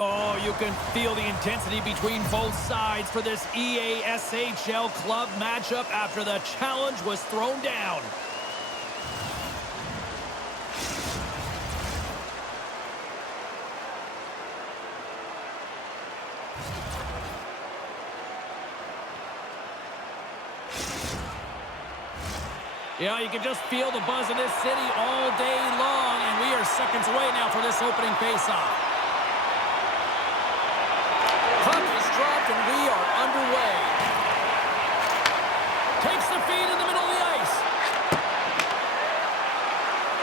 Oh, you can feel the intensity between both sides for this EASHL club matchup after the challenge was thrown down. Yeah, you can just feel the buzz in this city all day long, and we are seconds away now for this opening faceoff. Puck is dropped, and we are underway. Takes the feed in the middle of the ice.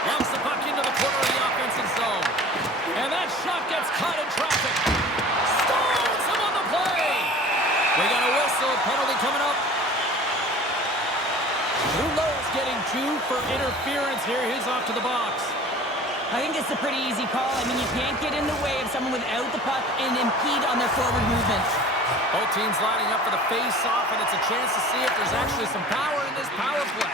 Lumps the puck into the corner of the offensive zone. And that shot gets caught in traffic. Stalls him on the play. We got a whistle, penalty coming up. Rouleau's getting 2 for interference here. He's off to the box. I think it's a pretty easy call. I mean, you can't get in the way of someone without the puck and impede on their forward movement. Both teams lining up for the face-off, and it's a chance to see if there's actually some power in this power play.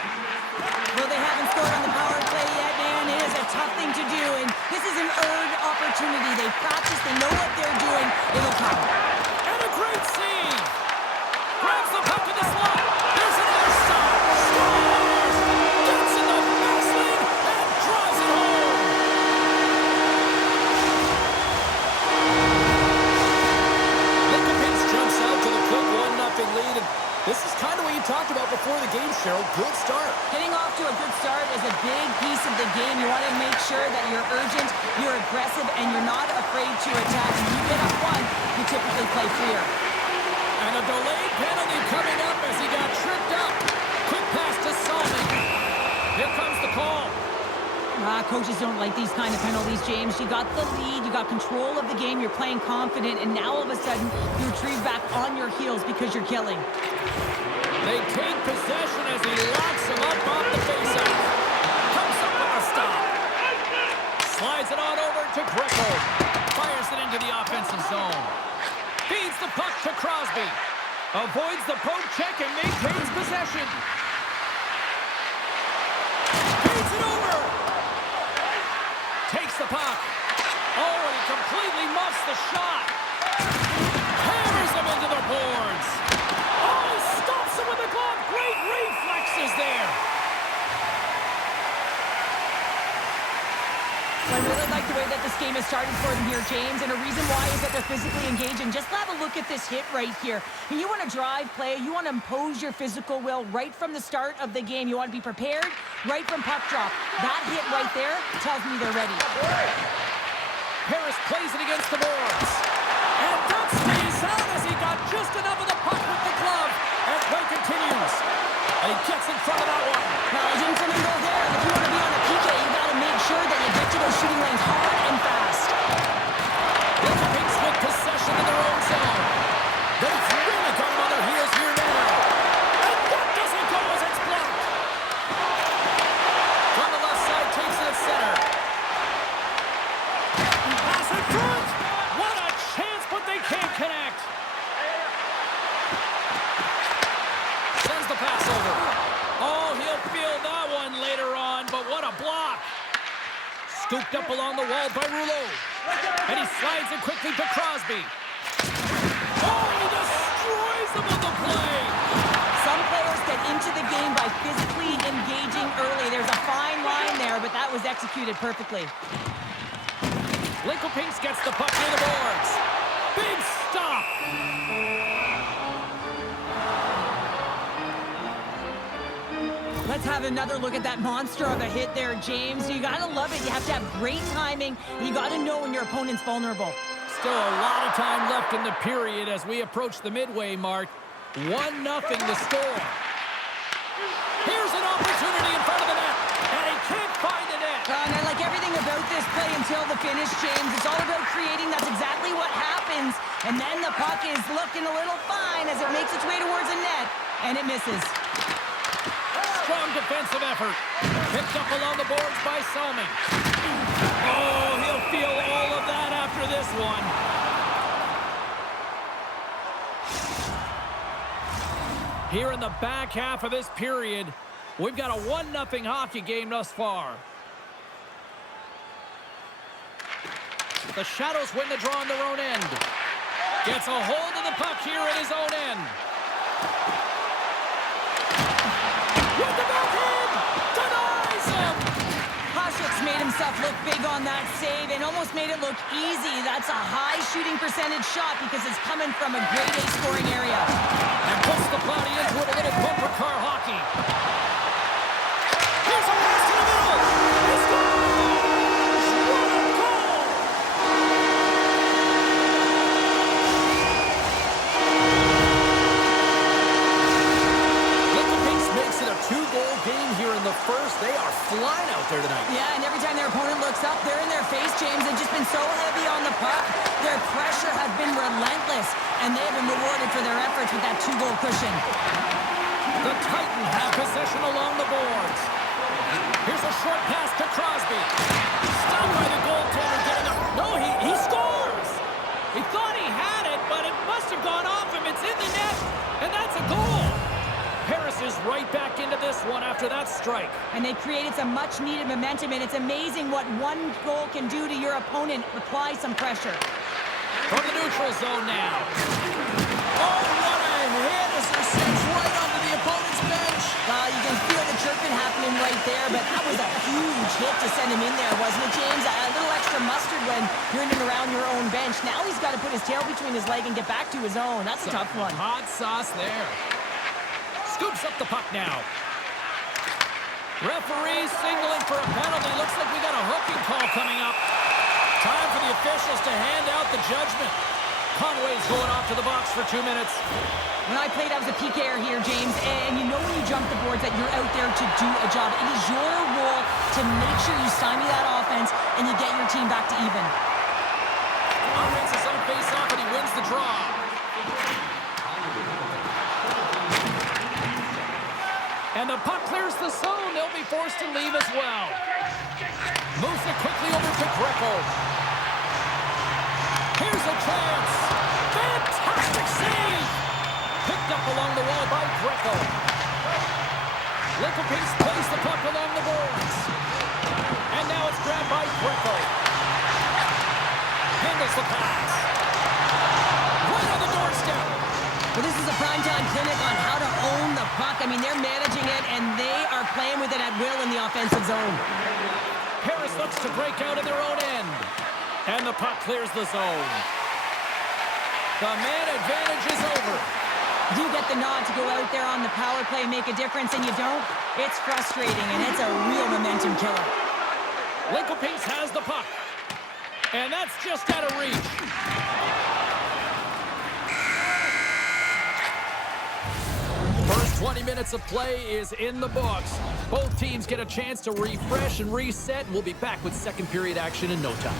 Well, they haven't scored on the power play yet, man. It is a tough thing to do, and this is an earned opportunity. They practice, they know what they're doing. It'll come. And a great save. Grabs the puck in the slot. There's another stop. Scores! Gets in the fast lane and draws it home. Lincoln jumps out to the quick 1-0 lead. And this is kind of what you talked about before the game, Cheryl. Good start. Getting off to a good start is a big piece of the game. You want to make sure that you're urgent, you're aggressive, and you're not afraid to attack. When you get up one, you typically play freer. And a delayed penalty coming up as he got tripped up. Quick pass to Salmon. Here comes the call. Coaches don't like these kind of penalties, James. You got the lead, you got control of the game, you're playing confident, and now all of a sudden you retrieve back on your heels because you're killing. They take possession as he locks him up off the faceoff. Comes up with a stop. Slides it on over to Greco. Fires it into the offensive zone. Feeds the puck to Crosby. Avoids the poke check and maintains possession. Feeds it over. Takes the puck. Oh, and he completely muffs the shot. Hammers him into the boards. Oh, he stops him with the glove. Great reflexes there. I really like the way that this game has started for them here, James, and a reason why is that they're physically engaging. Just have a look at this hit right here. And you want to drive play, you want to impose your physical will right from the start of the game. You want to be prepared right from puck drop. That hit right there tells me they're ready. Harris plays it against the boards. And that stays out as he got just enough of the puck with the glove. And play continues. And he gets in front of that one. Now, he's in from the goal there. If you want to be on a PK, you got to make sure that you get to those shooting lanes hard and fast. The Kings with possession in their own zone. They've really got them on their heels here now. And that doesn't go as it's blocked. From the left side, takes it at center. Pass in front. What a chance, but they can't connect. Sends the pass over. Oh, he'll feel that one later on, but what a block. Scooped up along the wall by Rouleau. And he slides it quickly to Crosby. Oh, he destroys them on the play. Some players get into the game by physically engaging early. There's a fine line there, but that was executed perfectly. Lincoln Pinks gets the puck near the boards. Big stop. Let's have another look at that monster of a hit there, James. You gotta love it. You have to have great timing. You gotta know when your opponent's vulnerable. Still a lot of time left in the period as we approach the midway mark. 1-0 the score. Here's an opportunity in front of the net, and he can't find the net. And I like everything about this play until the finish, James. It's all about creating. That's exactly what happens. And then the puck is looking a little fine as it makes its way towards the net, and it misses. Strong defensive effort. Picked up along the boards by Salmon. Oh, he'll feel all of that after this one. Here in the back half of this period, we've got a 1-0 hockey game thus far. The Shadows win the draw on their own end. Gets a hold of the puck here at his own end. With the backhand! Denies him! Hasek's made himself look big on that save and almost made it look easy. That's a high shooting percentage shot because it's coming from a grade A scoring area. And puts the body into it, a little bumper car hockey. Here's a pass to the middle. He scores! What a goal! Lincoln Pace makes it a 2-goal game here in the first. They are flying out there tonight. Yeah, and every time their opponent looks up, they're in their face, James. They've just been so heavy on the puck. Their pressure has been relentless, and they've been rewarded for their efforts with that 2-goal cushion. The Titans have possession along the boards. Here's a short pass to Crosby. Stopped by the goaltender getting up. No, he scores! He thought he had it, but it must have gone off him. It's in the net, and that's a goal. Harris is right back into this one after that strike. And they created some much-needed momentum, and it's amazing what one goal can do to your opponent. Apply some pressure. From the neutral zone now. Oh, what a hit as they're sent right onto the opponent's bench. You can feel the chirping happening right there, but that was a huge hit to send him in there, wasn't it, James? A little extra mustard when you're in and around your own bench. Now he's got to put his tail between his leg and get back to his own. That's a tough one. Hot sauce there. Scoops up the puck now. Referee signaling for a penalty. Looks like we got a hooking call coming up. Time for the officials to hand out the judgment. Conway's going off to the box for 2 minutes. When I played, I was a PKer here, James, and you know when you jump the boards that you're out there to do a job. It is your role to make sure you stymie that offense and you get your team back to even. Operates his own face-off and he wins the draw. And the puck clears the zone. They'll be forced to leave as well. Moves it quickly over to Greco. Here's a chance. Fantastic save. Picked up along the wall by Greco. Lincoln Pace plays the puck along the boards. And now it's grabbed by Greco. Handles the pass. Right on the doorstep. Well, this is a primetime clinic on how to own the puck. I mean, they're managing it, and they are playing with it at will in the offensive zone. Harris looks to break out in their own end. And the puck clears the zone. The man advantage is over. You get the nod to go out there on the power play and make a difference, and you don't. It's frustrating, and it's a real momentum killer. Lincoln Pace has the puck. And that's just out of reach. First 20 minutes of play is in the books. Both teams get a chance to refresh and reset, and we'll be back with second period action in no time.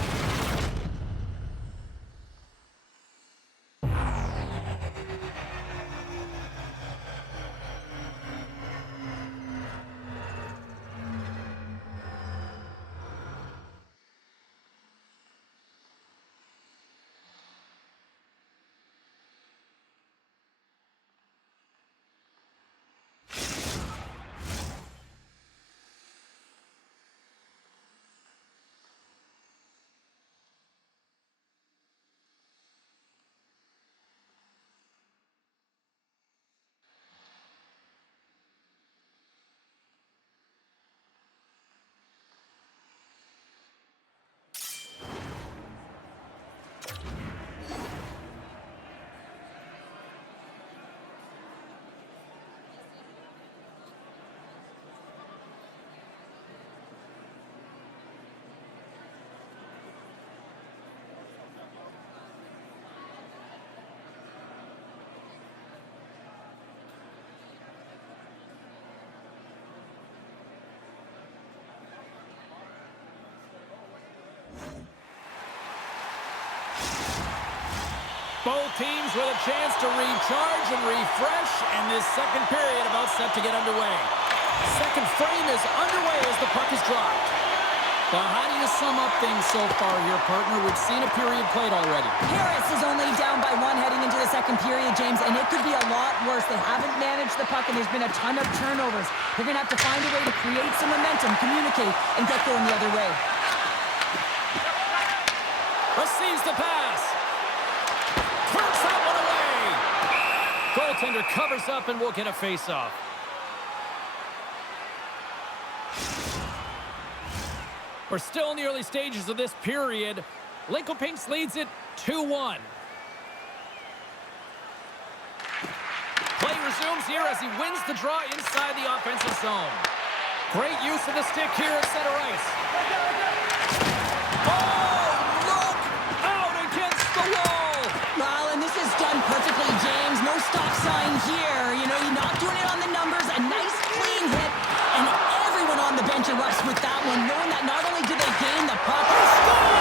Both teams with a chance to recharge and refresh, and this second period about set to get underway. Second frame is underway as the puck is dropped. Well, how do you sum up things so far here, partner? We've seen a period played already. Harris is only down by 1 heading into the second period, James, and it could be a lot worse. They haven't managed the puck, and there's been a ton of turnovers. They're going to have to find a way to create some momentum, communicate, and get going the other way. Receives the pass. Turns that one away. Goaltender covers up and will get a face-off. We're still in the early stages of this period. Lincoln Pinks leads it 2-1. Play resumes here as he wins the draw inside the offensive zone. Great use of the stick here at center ice. Oh, look out against the wall. Well, and this is done perfectly, James. No stop sign here. You know, you're not doing it on the numbers. A nice, clean hit. And everyone on the bench erupts with that one, knowing that not only do they gain the puck, they score!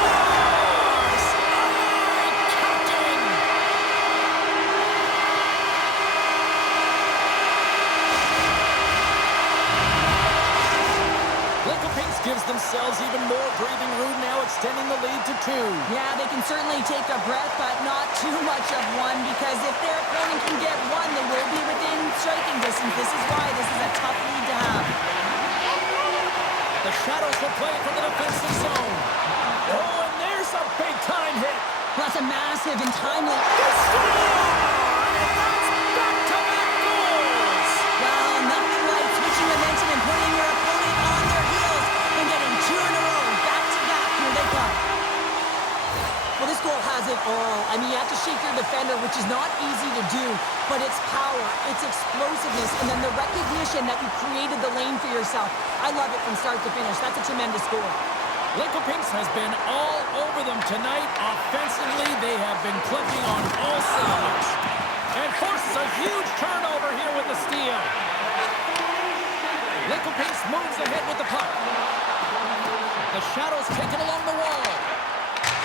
Gives themselves even more breathing room now, extending the lead to 2. Yeah, they can certainly take a breath, but not too much of one, because if their opponent can get one, they will be within striking distance. This is why this is a tough lead to have. The Shadows will play from the defensive zone. Oh, and there's a big-time hit. Well, that's a massive and timely... Back-to-back goals! Well, nothing like switching momentum and putting your opponent on their heels and getting 2 in a row, back-to-back. Here they come. Well, this goal has it all. I mean, you have to shake your defender, which is not easy to do, but it's power, it's explosiveness, and then the recognition that you created the lane for yourself. I love it from start to finish. That's a tremendous goal. Lincoln Pinks has been all over them tonight. Offensively, they have been clicking on all cylinders. And forces a huge turnover here with the steal. Lincoln Pinks moves ahead with the puck. The Shadows take it along the wall.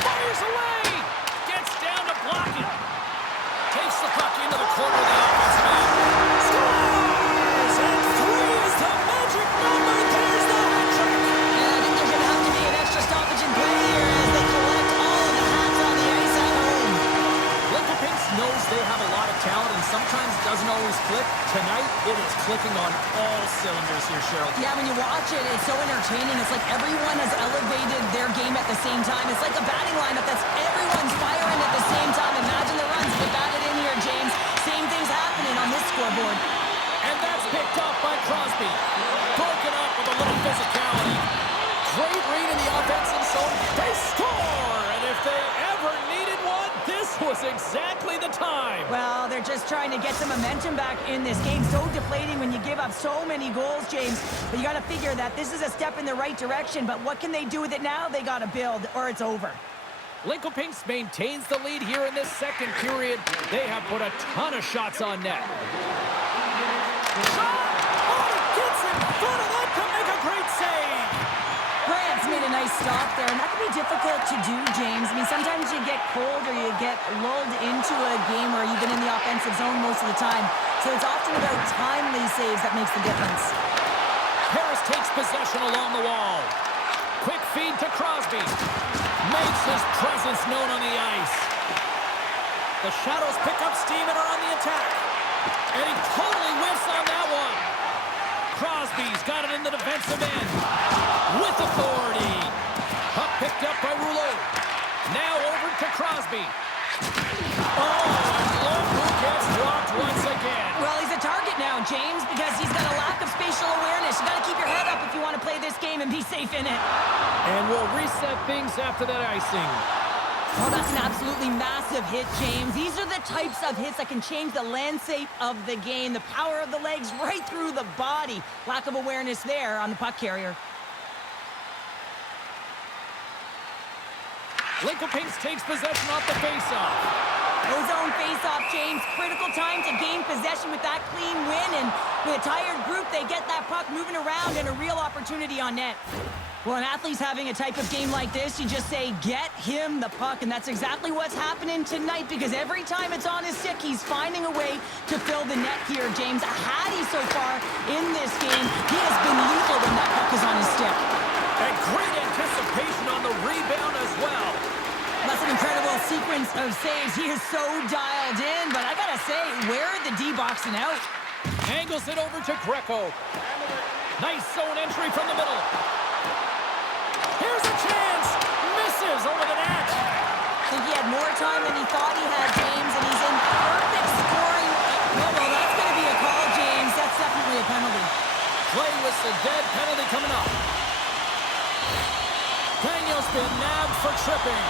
Fires away! Gets down to block it. Takes the puck into the corner of the offensive end. Scores! And 3 is the magic number. There's the hat trick. Yeah, I think there's going to have to be an extra stoppage in play here as they collect all of the hats on the ice at home. Lincoln Pinks knows they have a lot of talent and sometimes doesn't always click. Tonight, it is clicking on all cylinders here, Cheryl. Yeah, when you watch it, it's so entertaining. It's like everyone has elevated their game at the same time. It's like a batting lineup that's everyone's firing at the same time. Imagine the runs. They batted in here, James. Same thing's happening on this scoreboard. And that's picked up by Crosby. Broken up with a little physicality. Great read in the offensive zone. They score! And if they ever needed one, this was exactly the time. Well, they're just trying to get some momentum back in this game. So deflating when you give up so many goals, James. But you got to figure that this is a step in the right direction. But what can they do with it now? They got to build, or it's over. Lincoln Pinks maintains the lead here in this second period. They have put a ton of shots on net. Shot! Oh, he gets in front of that to make a great save. Grant's made a nice stop there, and that can be difficult to do, James. I mean, sometimes you get cold or you get lulled into a game where you've been in the offensive zone most of the time. So it's often about timely saves that makes the difference. Harris takes possession along the wall. Quick feed to Crosby. Makes his presence known on the ice. The Shadows pick up steam and are on the attack. And he totally whiffs on that one. Crosby's got it in the defensive end. With authority. Puck picked up by Rouleau. Now over to Crosby. Oh, and look who gets dropped once again. Well, he's a target now, James, because he's got a lack of spatial awareness. You got to keep your head up if you want to play this game and be safe in it. And we'll reset things after that icing. Oh, that's an absolutely massive hit, James. These are the types of hits that can change the landscape of the game. The power of the legs right through the body. Lack of awareness there on the puck carrier. Lincoln Pinks takes possession off the faceoff. Ozone face-off, James. Critical time to gain possession with that clean win. And with a tired group, they get that puck moving around and a real opportunity on net. Well, an athlete's having a type of game like this, you just say, get him the puck. And that's exactly what's happening tonight, because every time it's on his stick, he's finding a way to fill the net here, James. A Hattie so far in this game. He has been lethal when that puck is on his stick. And great anticipation on the rebound as well. That's an incredible sequence of saves. He is so dialed in, but I gotta say, where are the D-boxing out? Angles it over to Greco. Nice zone entry from the middle. Here's a chance. Misses over the net. think he had more time than he thought he had, James, and he's in perfect scoring. Oh, well, that's going to be a call, James. That's definitely a penalty. Play whistle, dead penalty coming up. Daniel's been nabbed for tripping.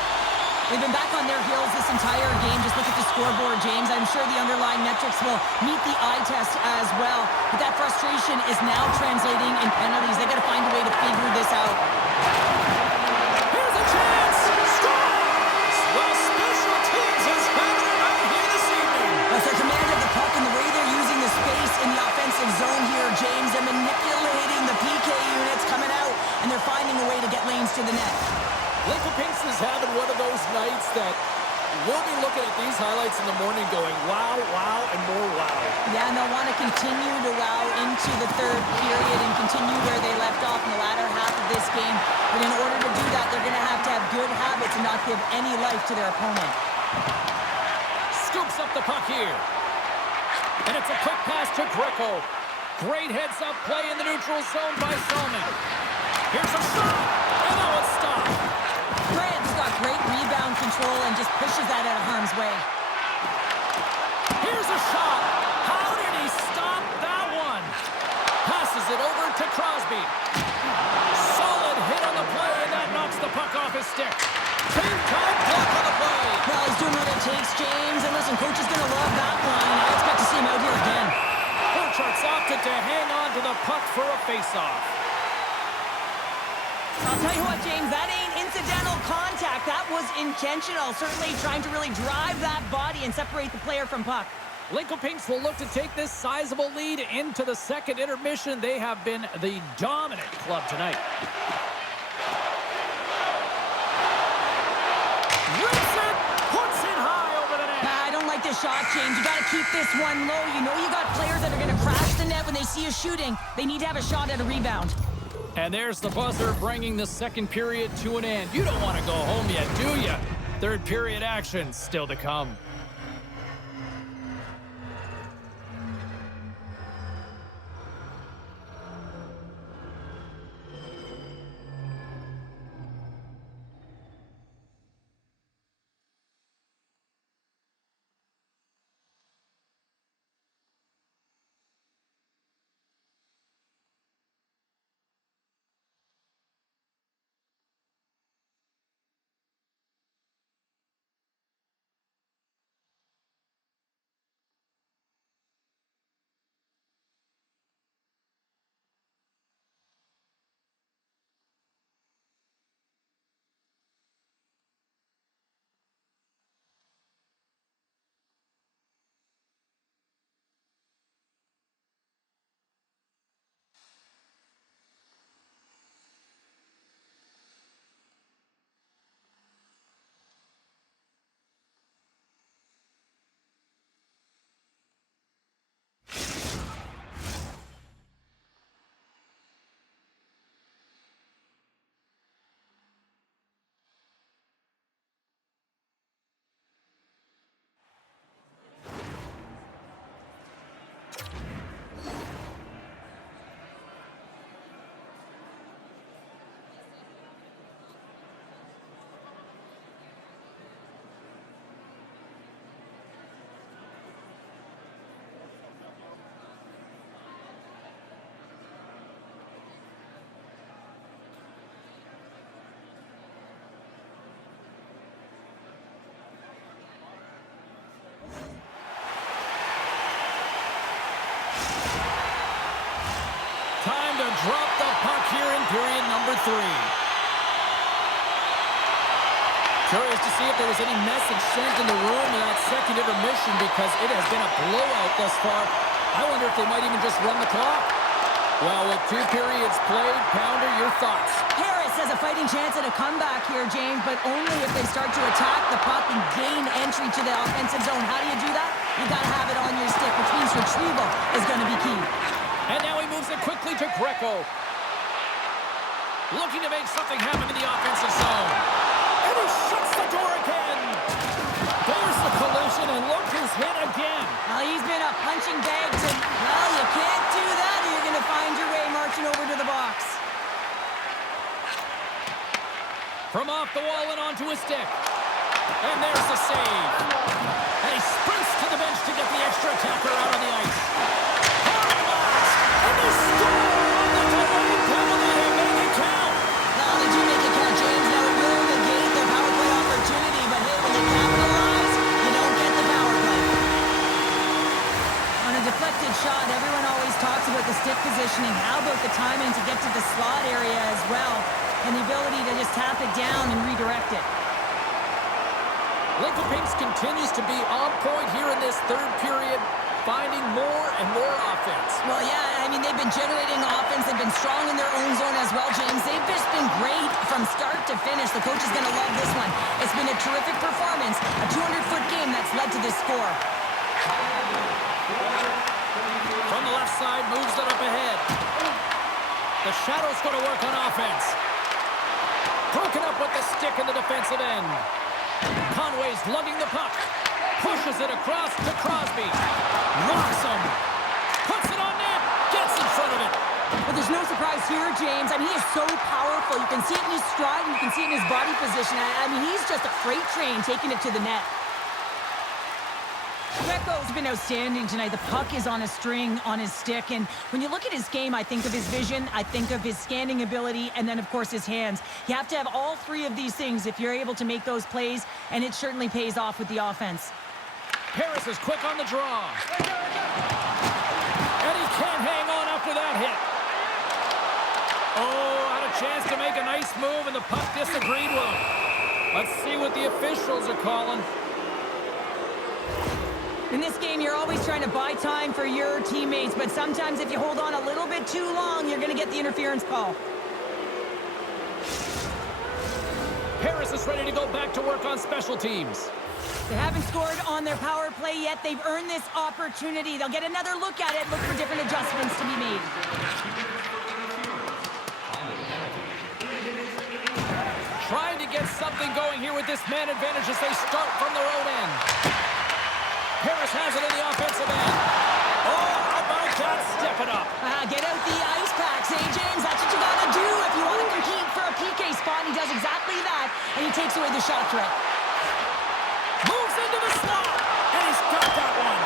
They've been back on their heels this entire game. Just look at the scoreboard, James. I'm sure the underlying metrics will meet the eye test as well. But that frustration is now translating in penalties. They got to find a way to figure this out. Here's a chance! Scores! Well, special teams is having it right here this evening. That's their command of the puck and the way they're using the space in the offensive zone here, James. They're manipulating the PK units coming out, and they're finding a way to get lanes to the net. Lincoln Pinks is having one of those nights that we'll be looking at these highlights in the morning going, wow, wow, and more wow. Yeah, and they'll want to continue to wow into the third period and continue where they left off in the latter half of this game. But in order to do that, they're going to have good habits and not give any life to their opponent. Scoops up the puck here. And it's a quick pass to Greco. Great heads-up play in the neutral zone by Solomon. Here's a shot, and that one's stopped. Grant's got great rebound control and just pushes that out of harm's way. Here's a shot. How did he stop that one? Passes it over to Crosby. Solid hit on the play, and that knocks the puck off his stick. Team-time block on the play. Well, he's doing what it takes, James. And listen, coach is going to love that one. I expect to see him out here again. Burchart's opted to hang on to the puck for a face-off. I'll tell you what, James, that ain't incidental contact. That was intentional. Certainly trying to really drive that body and separate the player from puck. Lincoln Pinks will look to take this sizable lead into the second intermission. They have been the dominant club tonight. Rips it, puts it high over the net. I don't like this shot, James. You got to keep this one low. You know you got players that are going to crash the net when they see you shooting. They need to have a shot at a rebound. And there's the buzzer bringing the second period to an end. You don't want to go home yet, do you? Third period action still to come. Time to drop the puck here in period number 3. Curious to see if there was any message sent in the room in that second intermission because it has been a blowout thus far. I wonder if they might even just run the clock. Well, with 2 periods played, Pounder, your thoughts? Harris has a fighting chance at a comeback here, James, but only if they start to attack the puck and gain entry to the offensive zone. How do you do that? You got to have it on your stick, which means retrieval is going to be key. And now he moves it quickly to Greco. Looking to make something happen in the offensive zone. And he shuts the door again. There's the collision, and look who's hit again. Well, he's been a punching bag to, well, you can't do that or you're going to find your way marching over to the box. From off the wall and onto his stick. And there's the save. And he sprints to the bench to get the extra attacker out on the ice. Hard blast. And they score on the delayed penalty. They make it count. Now they do make it count, James. Now it will negate their power play opportunity. But hey, when you capitalize, you don't get the power play. On a deflected shot, everyone always talks about the stick positioning. How about the timing to get to the slot area as well? And the ability to just tap it down and redirect it. Lincoln Pinks continues to be on point here in this third period, finding more and more offense. Well, yeah, I mean, they've been generating offense. They've been strong in their own zone as well, James. They've just been great from start to finish. The coach is going to love this one. It's been a terrific performance, a 200-foot game that's led to this score. From the left side, moves it up ahead. The Shadow's going to work on offense. Broken up with the stick in the defensive end. Conway's lugging the puck. Pushes it across to Crosby. Rocks him. Puts it on net. Gets in front of it. But there's no surprise here, James. I mean, he is so powerful. You can see it in his stride and you can see it in his body position. I mean, he's just a freight train taking it to the net. Greco's been outstanding tonight. The puck is on a string on his stick. And when you look at his game, I think of his vision, I think of his scanning ability, and then, of course, his hands. You have to have all three of these things if you're able to make those plays, and it certainly pays off with the offense. Harris is quick on the draw. And he can't hang on after that hit. Oh, had a chance to make a nice move, and the puck disagreed with him. Let's see what the officials are calling. In this game, you're always trying to buy time for your teammates, but sometimes if you hold on a little bit too long, you're going to get the interference call. Harris is ready to go back to work on special teams. They haven't scored on their power play yet. They've earned this opportunity. They'll get another look at it, look for different adjustments to be made. Trying to get something going here with this man advantage as they start from their own end. Harris has it in the offensive end. Oh, how about that? Step it up. Get out the ice packs, hey, James? That's what you got to do if you want to compete for a PK spot. He does exactly that, and he takes away the shot threat. Moves into the slot, and he's got that one.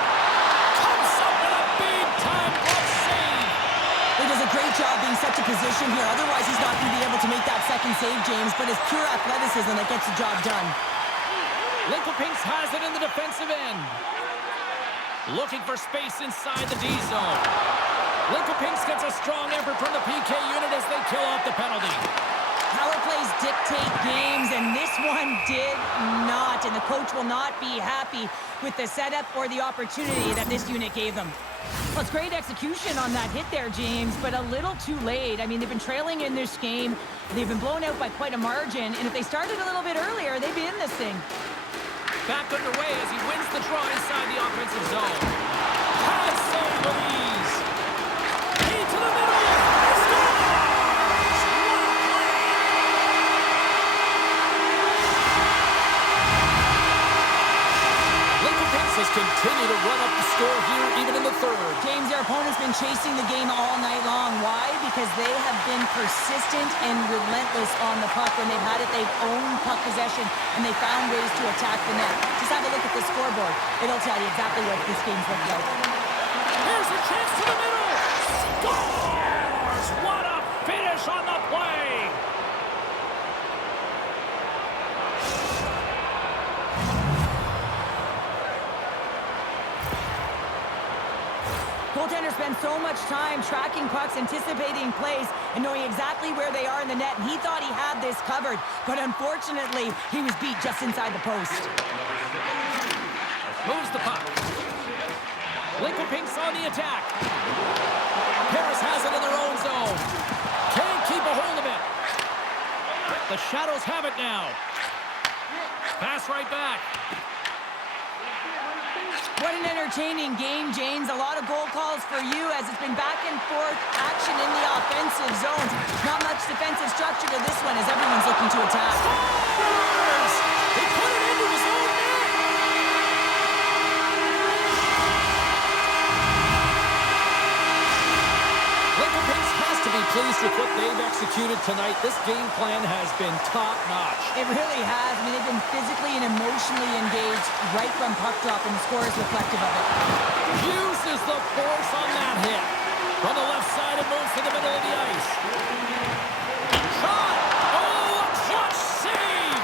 Comes up with a big-time glove save. He does a great job being such a position here. Otherwise, he's not going to be able to make that second save, James, but it's pure athleticism that gets the job done. Lincoln Pinks has it in the defensive end. Looking for space inside the D zone. Lincoln Pinks gets a strong effort from the PK unit as they kill off the penalty. Power plays dictate games, and this one did not. And the coach will not be happy with the setup or the opportunity that this unit gave them. Well, it's great execution on that hit there, James, but a little too late. I mean, they've been trailing in this game. They've been blown out by quite a margin, and if they started a little bit earlier, they'd be in this thing. Back underway as he wins the draw inside the offensive zone. High save with ease. Into the middle. Scores! Lincoln Pinks has continued to run up the score here even in the third. James, their opponent's been chasing the game all night long. Why? Because they have been persistent and relentless on the puck. When they've had it, they've owned puck possession, and they found ways to attack the net. Just have a look at the scoreboard. It'll tell you exactly what this game's looked like. Here's a chance to the middle. Scores! What a finish on the play! Goaltender spends so much time tracking pucks, anticipating plays, and knowing exactly where they are in the net. And he thought he had this covered, but unfortunately, he was beat just inside the post. Moves the puck. Lincoln Pinks on the attack. Harris has it in their own zone. Can't keep a hold of it. The Shadows have it now. Pass right back. What an entertaining game, James. A lot of goal calls for you as it's been back and forth action in the offensive zones. Not much defensive structure to this one as everyone's looking to attack. Scores! He put it into his own net! Lincoln Pinks has to be pleased with what they've executed. executed tonight. This game plan has been top-notch. It really has. I mean, they've been physically and emotionally engaged right from puck drop, and the score is reflective of it. Uses the force on that hit. From the left side, it moves to the middle of the ice. Shot! Oh, a clutch save!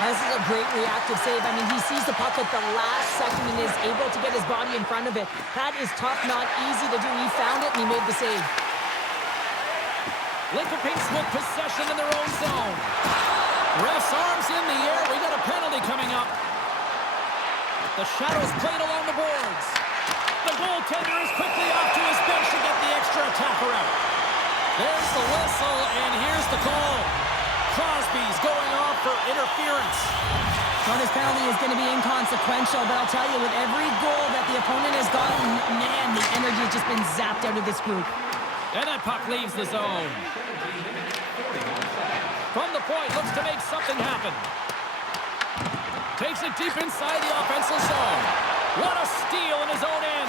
This is a great reactive save. I mean, he sees the puck at the last second and is able to get his body in front of it. That is tough, not easy to do. He found it, and he made the save. Lincoln Pinks with possession in their own zone. Ref's arms in the air. We got a penalty coming up. The Shadows played along the boards. The goaltender is quickly off to his bench to get the extra attacker out. There's the whistle, and here's the call. Crosby's going off for interference. Well, this penalty is going to be inconsequential, but I'll tell you, with every goal that the opponent has gotten, man, the energy has just been zapped out of this group. And that puck leaves the zone. From the point, looks to make something happen. Takes it deep inside the offensive zone. What a steal in his own end.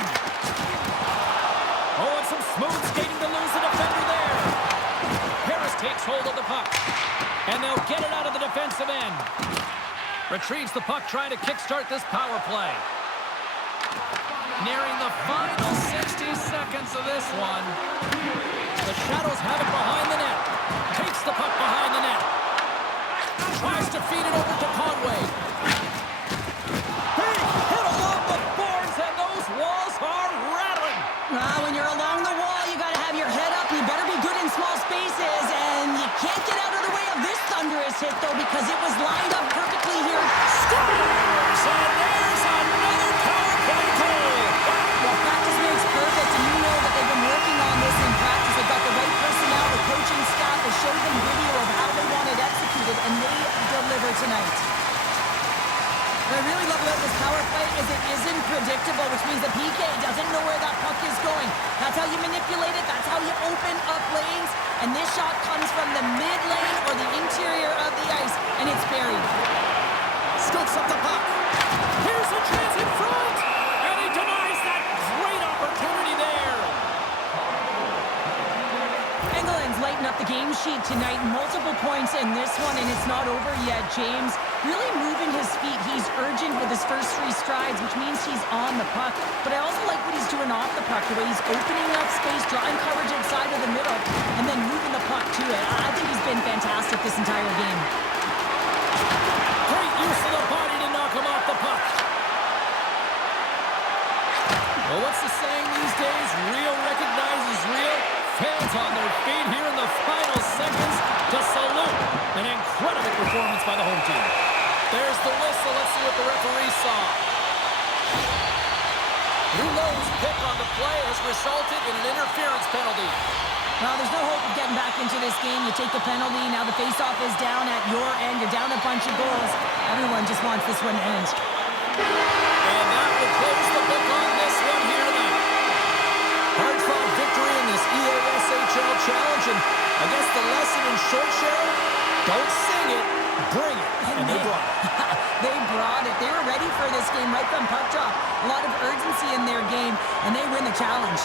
Oh, and some smooth skating to lose the defender there. Harris takes hold of the puck. And they'll get it out of the defensive end. Retrieves the puck, trying to kickstart this power play. Nearing the final 60 seconds of this one. The Shadows have it behind the net. Takes the puck behind the net. Tries to feed it over to Conway. Big hit along the boards, and those walls are rattling. When you're along the wall, you got to have your head up. You better be good in small spaces, and you can't get out of the way of this thunderous hit, though, because it was lined up perfectly here. Scores! And there's another power play goal. Well, practice makes perfect, and you know that they've been working on this in practice. They've got the right personnel, the coaching staff has showed them video of how they want it executed, and they deliver tonight. What I really love about this power play is it isn't predictable, which means the PK doesn't know where that puck is going. That's how you manipulate it. That's how you open up lanes. And this shot comes from the mid lane or the interior of the ice, and it's buried. Scoops up the puck. Here's a chance in front. And he denies that great opportunity there. Engeland's lighting up the game sheet tonight. Multiple points in this one, and it's not over yet. James really moving his feet. He's urgent with his first three strides, which means he's on the puck. But I also like what he's doing off the puck, the way he's opening up space, drawing coverage inside of the middle, and then moving the puck to it. I think he's been fantastic this entire game. Great use of the body to knock him off the puck. Well, what's the saying these days? Real recognizes real. Fans on their feet here in the final seconds to salute an incredible performance by the home team. There's the whistle. Let's see what the referee saw. Rouleau's pick on the play has resulted in an interference penalty. Well, there's no hope of getting back into this game. You take the penalty. Now the faceoff is down at your end. You're down a bunch of goals. Everyone just wants this one to end. And that will close the book on this one here tonight. Hard-fought victory in this EASHL challenge. And I guess the lesson in short, Cheryl, don't sing it, bring it. And they brought it. They brought it. They were ready for this game right from puck drop. A lot of urgency in their game, and they win the challenge.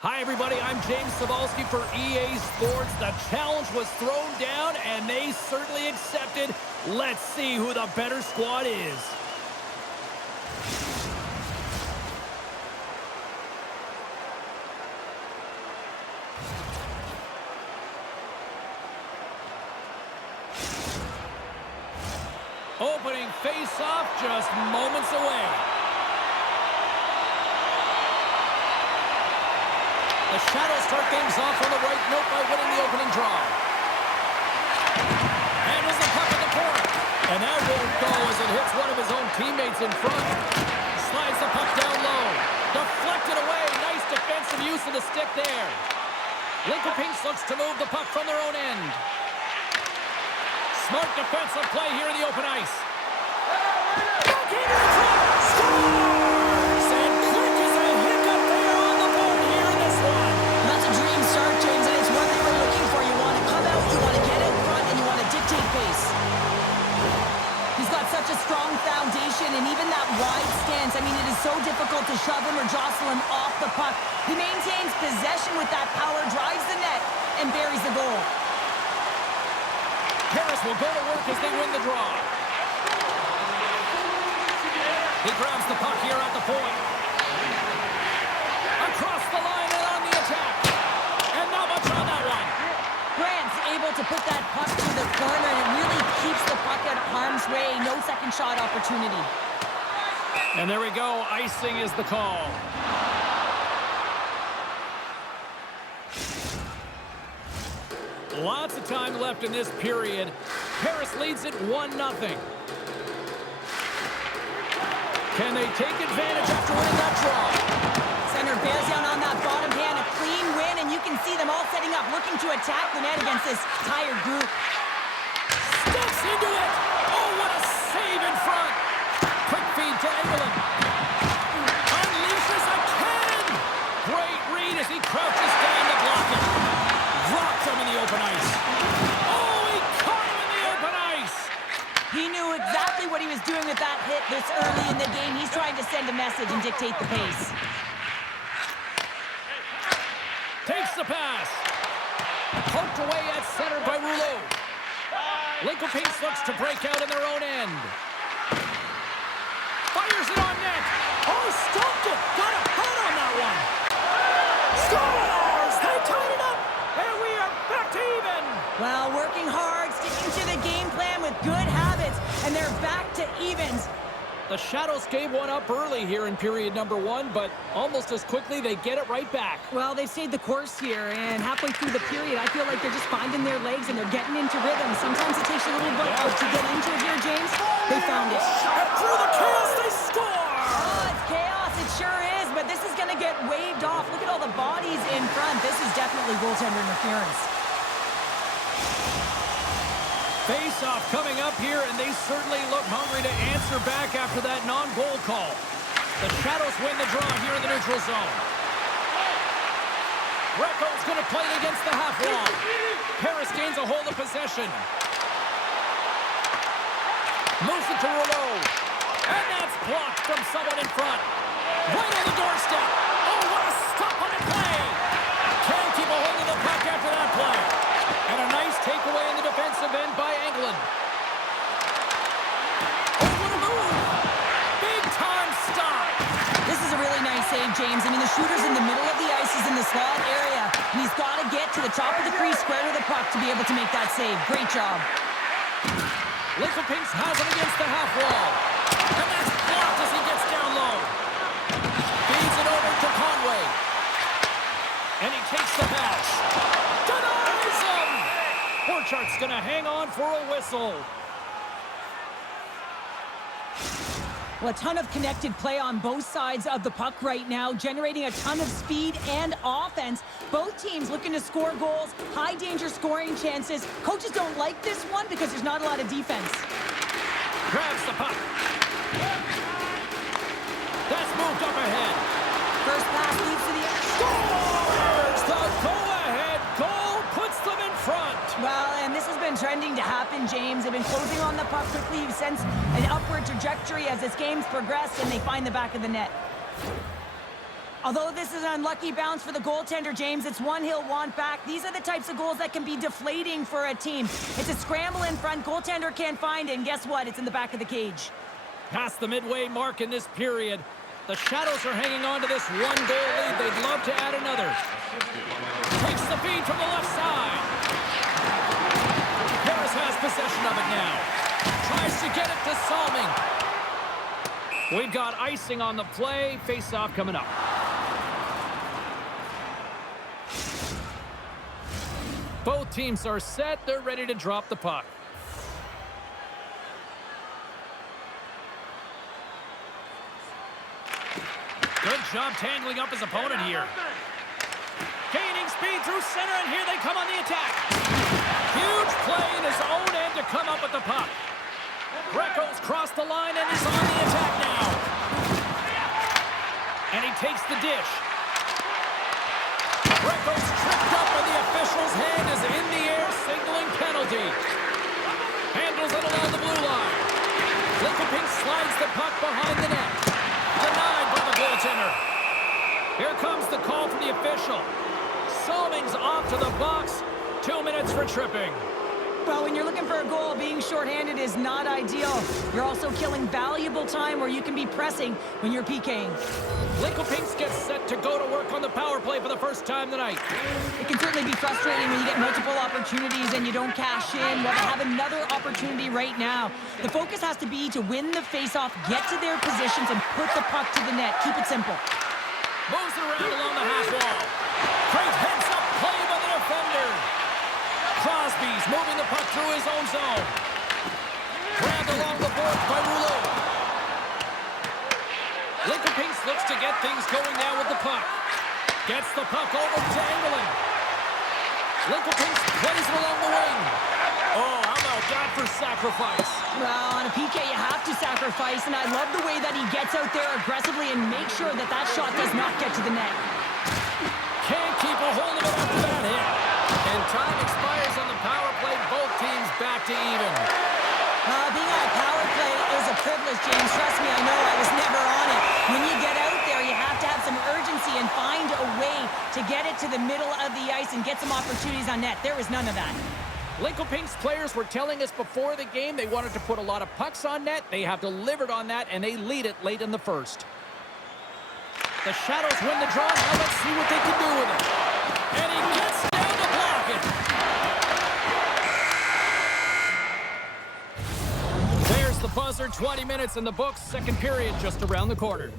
Hi, everybody. I'm James Cebulski for EA Sports. The challenge was thrown down, and they certainly accepted. Let's see who the better squad is. Opening face-off just moments away. The Shadows start things off on the right note by winning the opening draw. Handles the puck in the corner. And that won't go as it hits one of his own teammates in front. Slides the puck down low. Deflected away. Nice defensive use of the stick there. Lincoln Pinks looks to move the puck from their own end. Smart defensive play here in the open ice. Backhand in front. Scores! And quick as a hiccup there on the board here in this one. That's a dream start, James, and it's what they were looking for. You want to come out, you want to get in front, and you want to dictate pace. He's got such a strong foundation, and even that wide stance, I mean, it is so difficult to shove him or jostle him off the puck. He maintains possession with that power, drives the net, and buries the goal. Harris will go to work as they win the draw. He grabs the puck here at the point. Across the line and on the attack. And not much on that one. Grant's able to put that puck to the corner, and it really keeps the puck out of harm's way. No second shot opportunity. And there we go. Icing is the call. Lots of time left in this period. Harris leads it 1-0. Can they take advantage after winning that draw? Center bears down on that bottom hand. A clean win, and you can see them all setting up, looking to attack the net against this tired group. Steps into it. Oh, what a save in front. Quick feed to Ithl. Unleashes a cannon. Great read as he crouches down to block it. Drops him in the open ice. Oh, he caught him in the open ice. He knew exactly what he was doing with that hit this early in the game. He's trying to send a message and dictate the pace. Takes the pass. Poked away at center by Rouleau. Lincoln Pinks looks to break out in their own end. Fires it on net. Oh, stopped it. Got a head on that one. Scores! They tied it up. And we are back to even. Well, working hard, sticking to the game plan with good habits, and they're back to evens. The Shadows gave one up early here in period number 1, but almost as quickly they get it right back. Well, they've stayed the course here, and halfway through the period, I feel like they're just finding their legs and they're getting into rhythm. Sometimes it takes a little bit to get into it here, James. They found it. And through the chaos, they score! Oh, it's chaos. It sure is, but this is going to get waved off. Look at all the bodies in front. This is definitely goaltender interference. Face-off coming up here, and they certainly look hungry to answer back after that non-goal call. The Shadows win the draw here in the neutral zone. Recco's going to play it against the half wall. Harris gains a hold of possession. Moves it to Rouleau. And that's blocked from someone in front. Right on the doorstep. Oh, what a stop on the play. Can't keep a hold of the puck after that play. And a nice takeaway in the defensive end by England. Oh, what a move. Big time stop. This is a really nice save, James. I mean, the shooter's in the middle of the ice. He's in the slot area. And he's got to get to the top of the crease, square to the puck to be able to make that save. Great job. Lincoln Pinks has him against the half wall. And that's blocked as he gets down low. Feeds it over to Conway. And he takes the pass. Denies him! Borchardt's going to hang on for a whistle. Well, a ton of connected play on both sides of the puck right now, generating a ton of speed and offense. Both teams looking to score goals, high-danger scoring chances. Coaches don't like this one because there's not a lot of defense. Grabs the puck. That's moved up ahead. First pass leads to the end. Scores! The go-ahead goal puts them in front. Well, and this has been trending to happen, James. They've been closing on the puck quickly. You've sensed an upward trajectory as this game's progressed, and they find the back of the net. Although this is an unlucky bounce for the goaltender, James, it's one he'll want back. These are the types of goals that can be deflating for a team. It's a scramble in front, goaltender can't find it, and guess what? It's in the back of the cage. Past the midway mark in this period, the Shadows are hanging on to this one-goal lead. They'd love to add another. Takes the feed from the left side. Harris has possession of it now. Tries to get it to Salming. We've got icing on the play. Face-off coming up. Both teams are set. They're ready to drop the puck. Good job tangling up his opponent here. Gaining speed through center, and here they come on the attack. Huge play in his own end to come up with the puck. Greco's crossed the line and is on the attack now. And he takes the dish. Greco's tripped up, and the official's hand is in the air, signaling penalty. Handles it along the blue line. Linkoping slides the puck behind the net. Denied by the goaltender. Here comes the call from the official. Salming's off to the box. 2 minutes for tripping. Well, when you're looking for a goal, being shorthanded is not ideal. You're also killing valuable time where you can be pressing when you're PKing. Linkoping gets set to go to work on the power play for the first time tonight. It can certainly be frustrating when you get multiple opportunities and you don't cash in. Well, they have another opportunity right now. The focus has to be to win the faceoff, get to their positions, and put the puck to the net. Keep it simple. Moves it around along the half wall. Great heads-up play by the defender. Crosby's moving the puck through his own zone. Grabbed along the boards by Rouleau. Linkoping looks to get things going now with the puck. Gets the puck over to Engelland. Linkoping plays it along the wing. Oh, how about that for sacrifice? Well, on a PK, you have to sacrifice, and I love the way that he gets out there aggressively and makes sure that that shot does not get to the net. Can't keep a hold of it after that hit. And time expires on the power play. Both teams back to even. Being on a power play is a privilege, James. Trust me, I know I was never on it. When you get out there, you have to have some urgency and find a way to get it to the middle of the ice and get some opportunities on net. There was none of that. Linkoping's players were telling us before the game they wanted to put a lot of pucks on net. They have delivered on that, and they lead it late in the first. The Shadows win the draw. Now let's see what they can do with it. And he gets down to block it. There's the buzzer. 20 minutes in the books. Second period just around the corner.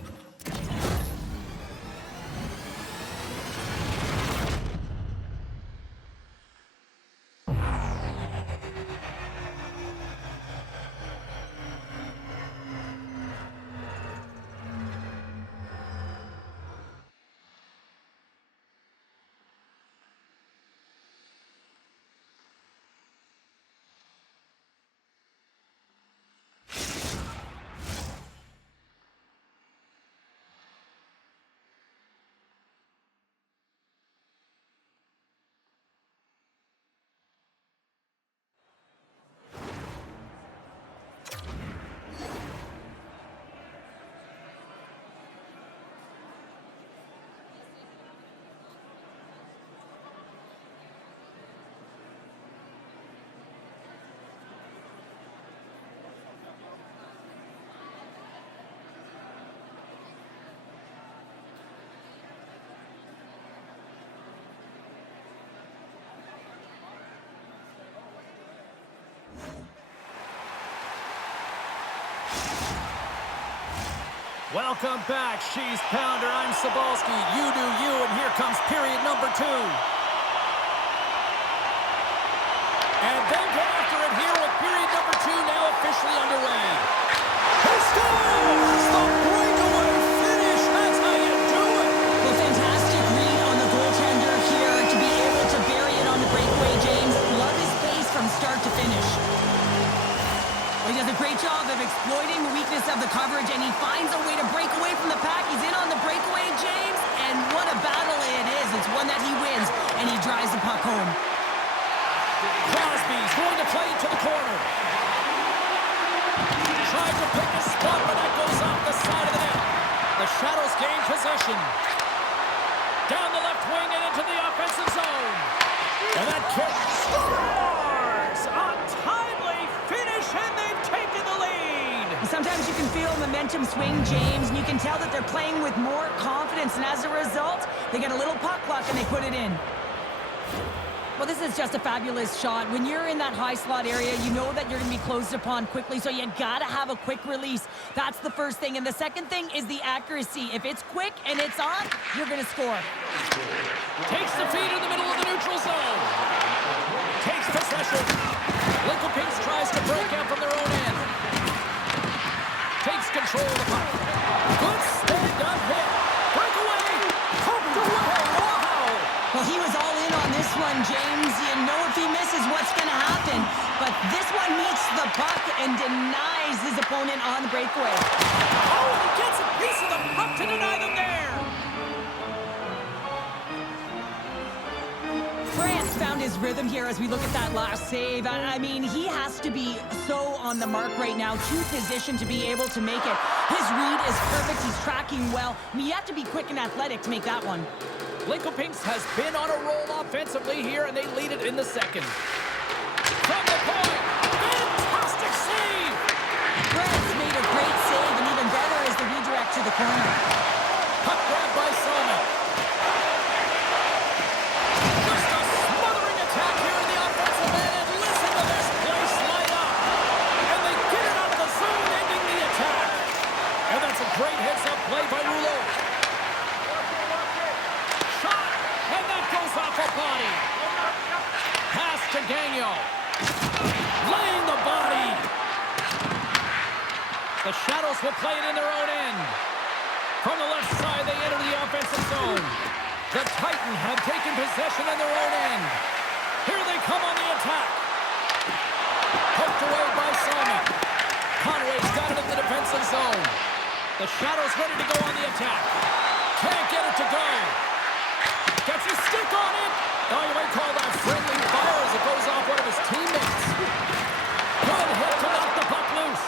Welcome back, She's Pounder. I'm Sabalski. You do you, and here comes period number 2. And they get after it here with period number 2 now officially underway. He scores! The breakaway finish! That's how you do it! Well, fantastic read on the goaltender here to be able to bury it on the breakaway, James. Love his pace from start to finish. He does a great job of exploiting the weakness of the coverage, and he finds a way to break away from the pack. He's in on the breakaway, James, and what a battle it is. It's one that he wins, and he drives the puck home. Crosby's going to play it to the corner. Tried to pick a spot, but that goes off the side of the net. The Shadows gain possession. momentum swing, James, and you can tell that they're playing with more confidence, and as a result, they get a little puck luck and they put it in. Well, this is just a fabulous shot. When you're in that high slot area, you know that you're going to be closed upon quickly, so you got to have a quick release. That's the first thing. And the second thing is the accuracy. If it's quick and it's on, you're going to score. Takes the feed in the middle of the neutral zone. Takes possession. Lincoln Pinks tries to break out from their own end. Takes control of the puck. Good stand-up hit. Breakaway. Poked away. Wow. Well, he was all in on this one, James. You know if he misses what's going to happen. But this one meets the puck and denies his opponent on the breakaway. Oh, he gets a piece of the puck to deny them there. France found his rhythm here as we look at that last save. I mean, he has to be so on the mark right now, to position to be able to make it. His read is perfect. He's tracking well. I mean, you have to be quick and athletic to make that one. Lincoln Pinks has been on a roll offensively here, and they lead it in the second. From the point, fantastic save! France made a great save, and even better is the redirect to the corner. Puck grab by Solomon. Just a smothering attack here in the offensive end, and listen to this place light up. And they get it out of the zone, ending the attack. And that's a great heads-up play by Rouleau. Shot, and that goes off a body. Pass to Gagnon. Laying the body. The Shadows will play it in their own end. From the left side, they enter the offensive zone. The Titans have taken possession in their own end. Here they come on the attack. Poked away by Solomon. Conway's got it in the defensive zone. The Shadows ready to go on the attack. Can't get it to go. Gets his stick on it. Oh, you might call that friendly fire as it goes off one of his teammates. Good hit to knock the puck loose.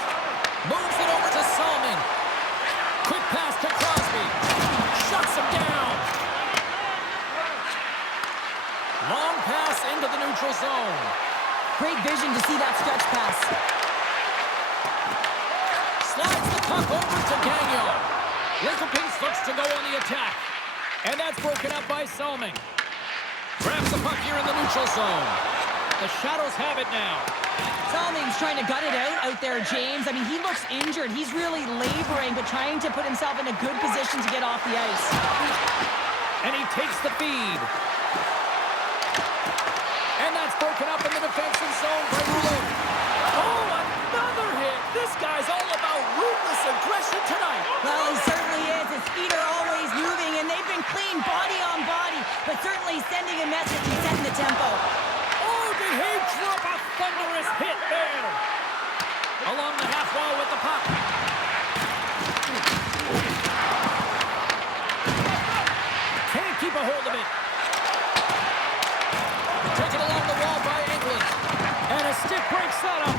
Moves it over to Solomon. Quick pass to Crosby. Shuts him down. Long pass into the neutral zone. Great vision to see that stretch pass. Slides the puck over to Gagnon. Lincoln Pinks looks to go on the attack. And that's broken up by Solomon. Grabs the puck here in the neutral zone. The Shadows have it now. Solomon's trying to gut it out there, James. I mean, he looks injured. He's really laboring, but trying to put himself in a good position to get off the ice. And he takes the feed. And that's broken up in the defensive zone by Rouleau. Oh, another hit. This guy's all about ruthless aggression tonight. Well, he certainly is. His feet are always moving, and they've been clean body on body, but certainly sending a message and setting the tempo. Oh, did he drop a thunderous hit there? Along the half wall with the puck. Can't keep a hold of it. Taken along the wall by Ithl. And a stick breaks that up.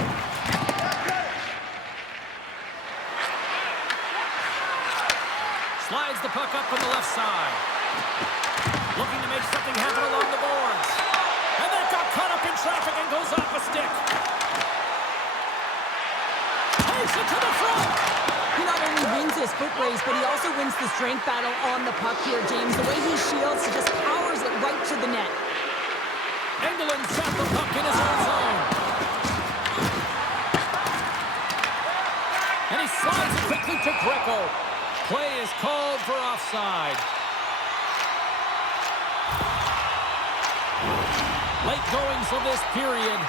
Slides the puck up from the left side. Looking to make something happen along the boards. And that got caught up in traffic and goes off a stick. Takes it to the front. He not only wins his foot race, but he also wins the strength battle on the puck here, James. The way he shields, he just powers it right to the net. Engeland's got the puck in his own zone. And he slides it quickly to Greco. Play is called for offside. Late goings of this period.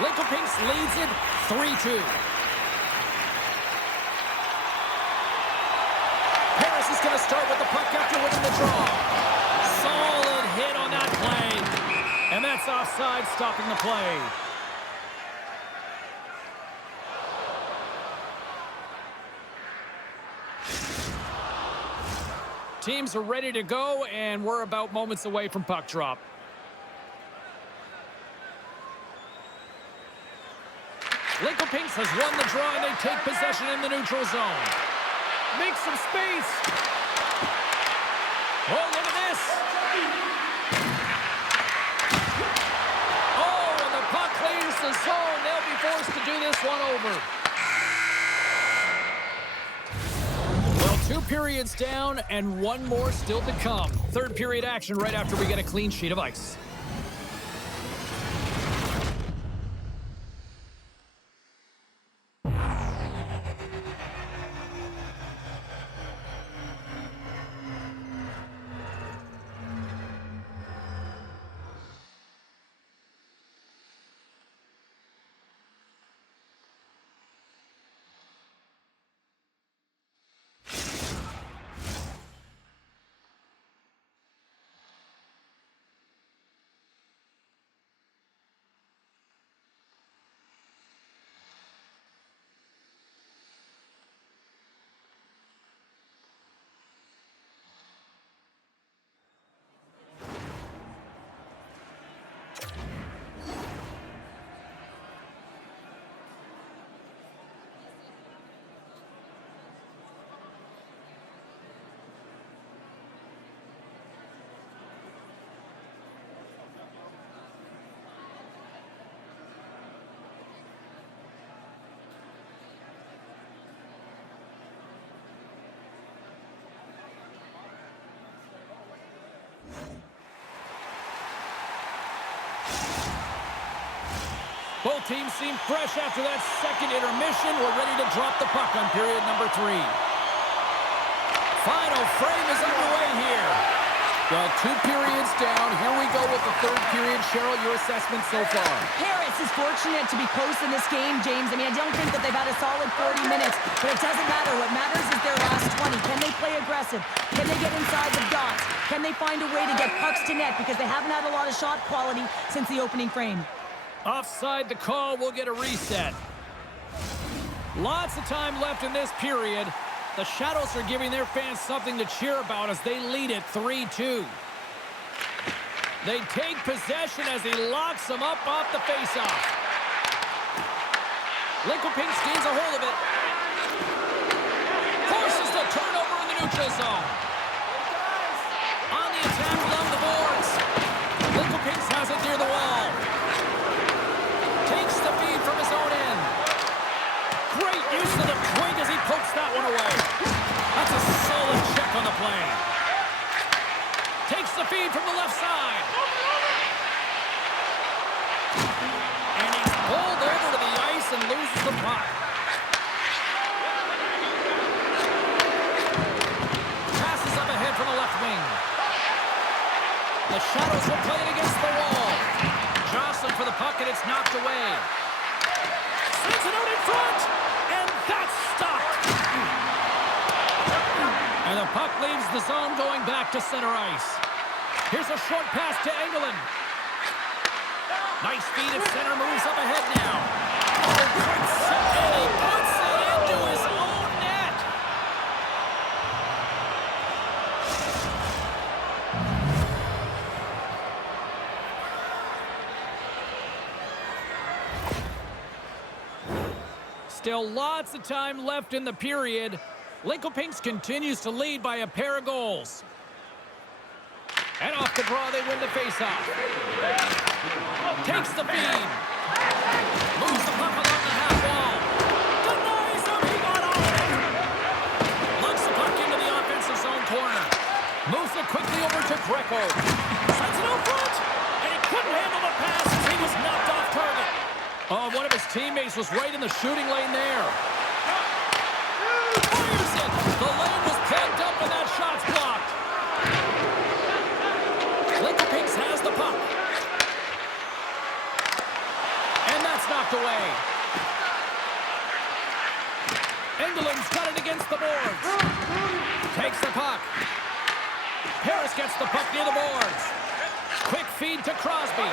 Lincoln Pinks leads it 3-2. Paris is going to start with the puck after winning the draw. Solid hit on that play. And that's offside, stopping the play. Teams are ready to go, and we're about moments away from puck drop. Lincoln Pinks has won the draw, and they take possession in the neutral zone. Make some space. Oh, look at this. Oh, and the puck leaves the zone. They'll be forced to do this one over. periods down and one more still to come. Third period action right after we get a clean sheet of ice. Both teams seem fresh after that second intermission. We're ready to drop the puck on period number 3. Final frame is underway here. Well, 2 periods down. Here we go with the third period. Cheryl, your assessment so far? Harris is fortunate to be close in this game, James. I mean, I don't think that they've had a solid 40 minutes, but it doesn't matter. What matters is their last 20. Can they play aggressive? Can they get inside the dots? Can they find a way to get pucks to net? Because they haven't had a lot of shot quality since the opening frame. Offside the call, we'll get a reset. Lots of time left in this period. The Shadows are giving their fans something to cheer about as they lead it 3-2. They take possession as he locks them up off the faceoff. Lincoln-Pinks gains a hold of it. Forces the turnover in the neutral zone. On the attack along the boards. Lincoln-Pinks has it near the wall. Takes the feed from his own end. Great use of the point as he pokes that one away. That's a solid check on the play. Takes the feed from the left side. And he's pulled over to the ice and loses the puck. Passes up ahead from the left wing. The Shadows will play it against the wall. Jostling for the puck, and it's knocked away. Sends it out in front, and that's stopped. And the puck leaves the zone going back to center ice. Here's a short pass to Engelland. Nice feed at center, moves up ahead now. Oh, great set, and he puts it into his own net. Still lots of time left in the period. Lincoln-Pinks continues to lead by a pair of goals. And off the draw, they win the faceoff. Takes the feed. Moves the puck along the half wall. Denies him, he got on it. Lugs the puck into the offensive zone corner. Moves it quickly over to Greco. Sends it out front. And he couldn't handle the pass as he was knocked off target. Oh, one of his teammates was right in the shooting lane there. Fires it! The lane was plugged up and that shot's blocked. Lincoln-Pinks has the puck. And that's knocked away. Engelland's got it against the boards. Takes the puck. Harris gets the puck near the boards. Quick feed to Crosby.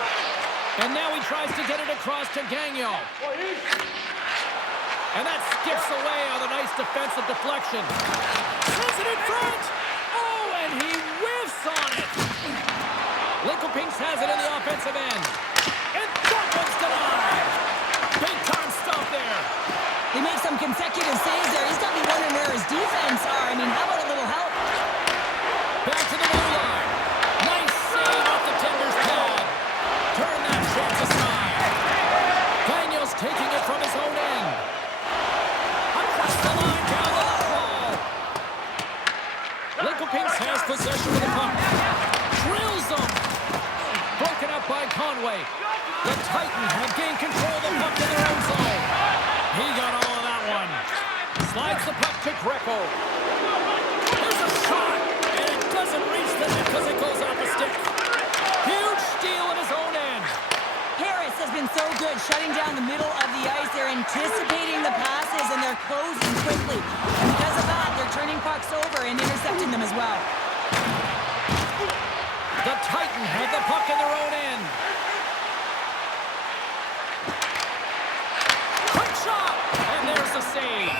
And now he tries to get it across to Gagnon. And that skips away on a nice defensive deflection. Sends it in front. Oh, and he whiffs on it. Lincoln-Pinks has it in the offensive end. And that one's denied. Big time stop there. He makes some consecutive saves there. He's got me wondering where his defense are. I mean, how about a little help? Back to the blue line. Nice save off the Timbers pad. Turn that chance aside. Gagnon's taking it from his own end. Across the line down the wall. The Titans have gained control of the puck in their own zone. He got all of that one. Slides the puck to Greco. There's a shot, and it doesn't reach the net because it goes off a stick. Huge steal in his own end. Harris has been so good shutting down the middle of the ice. They're anticipating the passes, and they're closing quickly. And because of that, they're turning pucks over and intercepting them as well. The Titans have the puck in their own end. Quick shot, and there's the save.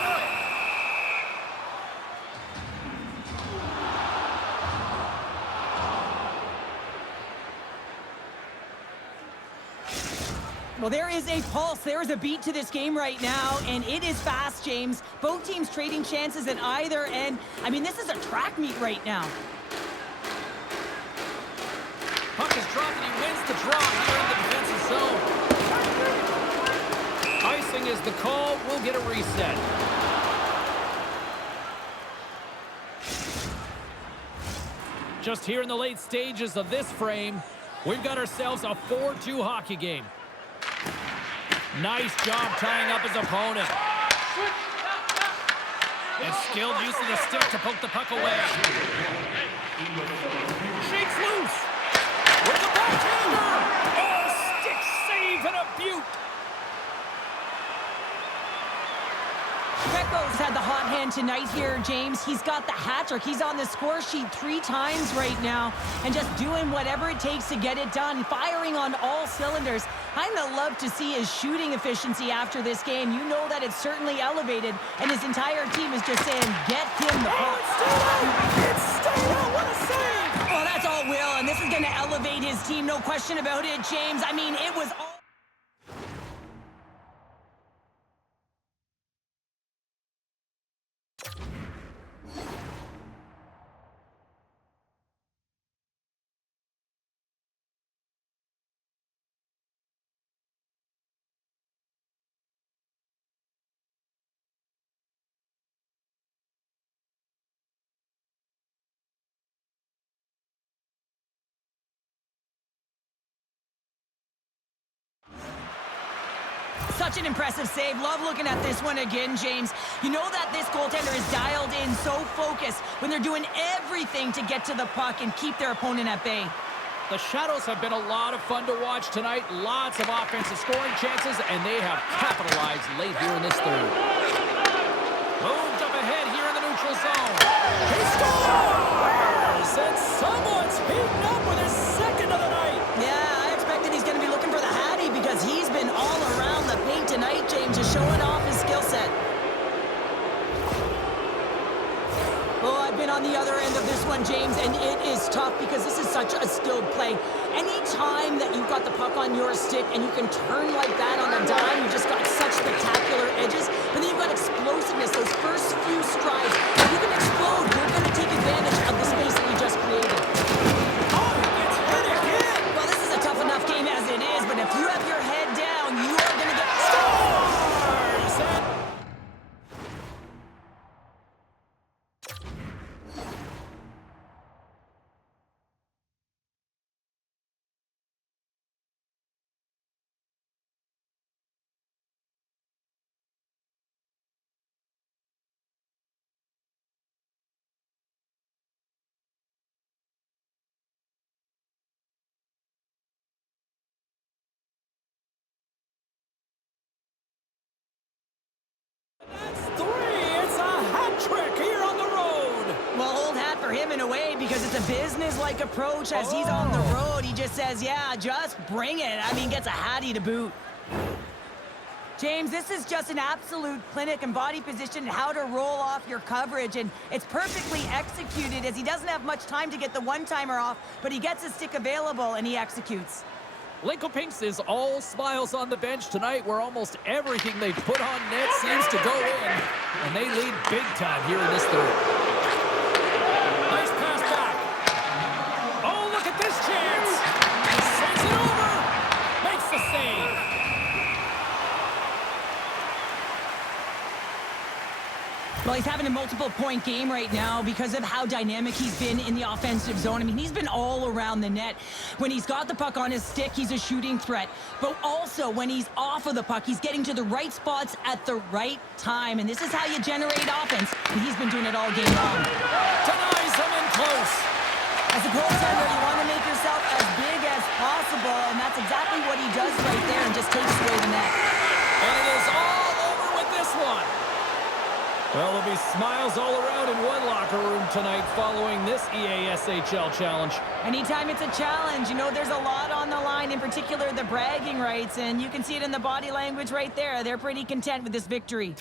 Well, there is a pulse. There is a beat to this game right now, and it is fast, James. Both teams trading chances at either end. I mean, this is a track meet right now. Puck is dropped, and he wins the draw here in the defensive zone. Icing is the call. We'll get a reset. Just here in the late stages of this frame, we've got ourselves a 4-2 hockey game. Nice job tying up his opponent. And skilled use of the stick to poke the puck away. Shakes loose. With the backhander. Oh, stick save and a beaut. Greco's had the hot hand tonight here, James. He's got the hat trick. He's on the score sheet 3 times right now and just doing whatever it takes to get it done, firing on all cylinders. I'm going to love to see his shooting efficiency after this game. You know that it's certainly elevated, and his entire team is just saying, get him the puck. It's stayed out. What a save. Well, that's all Will, and this is going to elevate his team, no question about it, James. I mean, it was all... Such an impressive save. Love looking at this one again, James. You know that this goaltender is dialed in, so focused when they're doing everything to get to the puck and keep their opponent at bay. The Shadows have been a lot of fun to watch tonight. Lots of offensive scoring chances, and they have capitalized late here in this third. Moved up ahead here in the neutral zone. He scores! And someone's heating up with his second of the night. Yeah, I expected he's going to be looking for the Hattie because he's been all around the paint tonight, James, just showing off his skill set. Oh, I've been on the other end of this one, James, and it is tough because this is such a skilled play. Any time that you've got the puck on your stick and you can turn like that on a dime, you've just got such spectacular edges. But then you've got explosiveness, those first few strides. If you can explode, you're going to take advantage of the space that you just created. Oh, it's hit again! Well, this is a tough enough game as it is, but if you have your head down, you are going to get... Scores! And that's 3. It's a hat trick here on the road. Well, old hat for him in a way because it's a business-like approach as he's on the road. He just says, yeah, just bring it. I mean, gets a hattie to boot. James, this is just an absolute clinic and body position, how to roll off your coverage, and it's perfectly executed as he doesn't have much time to get the one-timer off, but he gets his stick available and he executes. Lincoln-Pinks is all smiles on the bench tonight, where almost everything they put on net seems to go in, and they lead big time here in this third. Nice pass back. Oh, look at this chance. Sends it over. Makes the save. Well, he's having a multiple-point game right now because of how dynamic he's been in the offensive zone. I mean, he's been all around the net. When he's got the puck on his stick, he's a shooting threat. But also, when he's off of the puck, he's getting to the right spots at the right time. And this is how you generate offense. And he's been doing it all game long. Denies him in close. As a goaltender, you want to make yourself as big as possible. And that's exactly what he does right there and just takes away the net. And it is all over with this one. Well, there'll be smiles all around in one locker room tonight following this EASHL challenge. Anytime it's a challenge, you know there's a lot on the line, in particular the bragging rights, and you can see it in the body language right there. They're pretty content with this victory.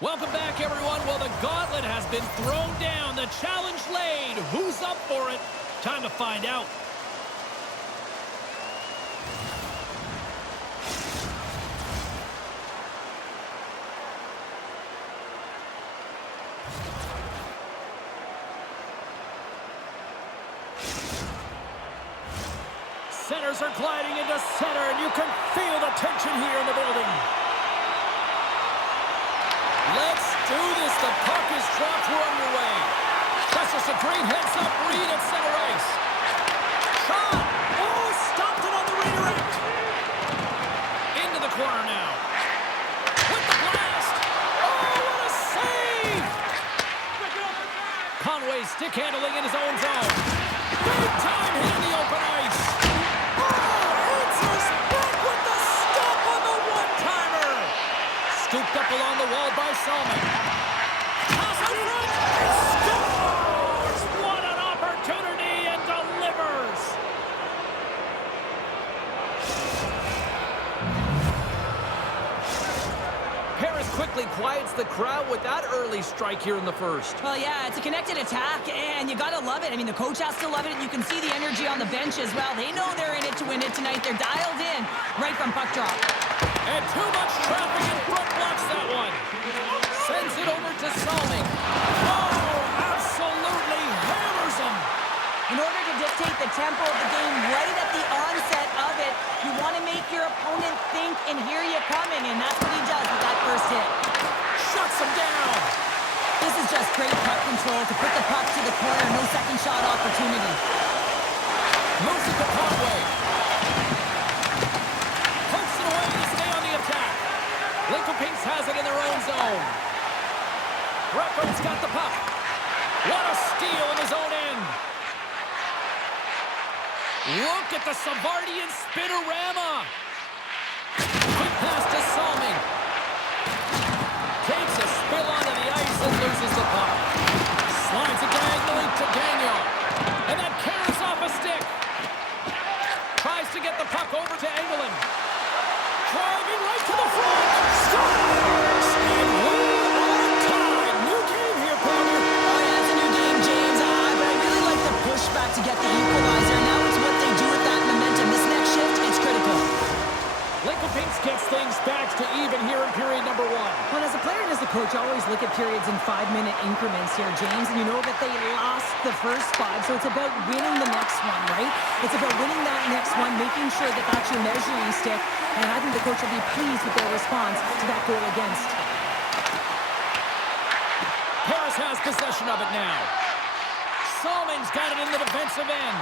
Welcome back, everyone. Well, the gauntlet has been thrown down. The challenge laid. Who's up for it? Time to find out. Centers are gliding into center, and you can feel the tension here in the building. Let's do this. The puck is dropped. We're underway. That's just a great heads-up read at center ice. Shot. Oh, stopped it on the redirect. Into the corner now. With the blast. Oh, what a save. Conway stick handling in his own zone. Big time hit in the open ice. Oh, answers back with the stop on the one-timer. Scooped up along the wall by Salmon. Toss in front. Scores! What an opportunity, and delivers. crowd with that early strike here in the first. Well, yeah, it's a connected attack, and you got to love it. I mean, the coach has to love it, and you can see the energy on the bench as well. They know they're in it to win it tonight. They're dialed in right from puck drop. And too much traffic in front blocks that one. Sends it over to Salming. Oh, absolutely hammers him. In order to dictate the tempo of the game right at the onset of it, you want to make your opponent think and hear you coming, and that's what he does with that first hit. Shuts him down. This is just great puck control to put the puck to the corner. No second shot opportunity. Moves it to Conway. Pokes it away to stay on the attack. Lincoln Pinks has it in their own zone. Greco's got the puck. What a steal in his own end. Look at the Savardian spinorama. Quick pass to Salming. Takes a spill onto the ice and loses the puck. Slides it diagonally to Gagnon. And that carries off a stick. Tries to get the puck over to Engelland. Driving right to the front. Scores! And we're on time. New game here, partner. Oh, yeah, it's a new game, James. But I really like the pushback to get the equalizer. Now it's what they do with that momentum. This next shift, it's critical. Lincoln Pinks gets things back to even here in period number 1. Well, as a player and as a coach, I always look at periods in 5-minute increments here, James, and you know that they lost the first 5, so it's about winning the next one, right? It's about winning that next one, making sure that that's your measuring stick, and I think the coach will be pleased with their response to that goal against. Paris has possession of it now. Salming's got it in the defensive end.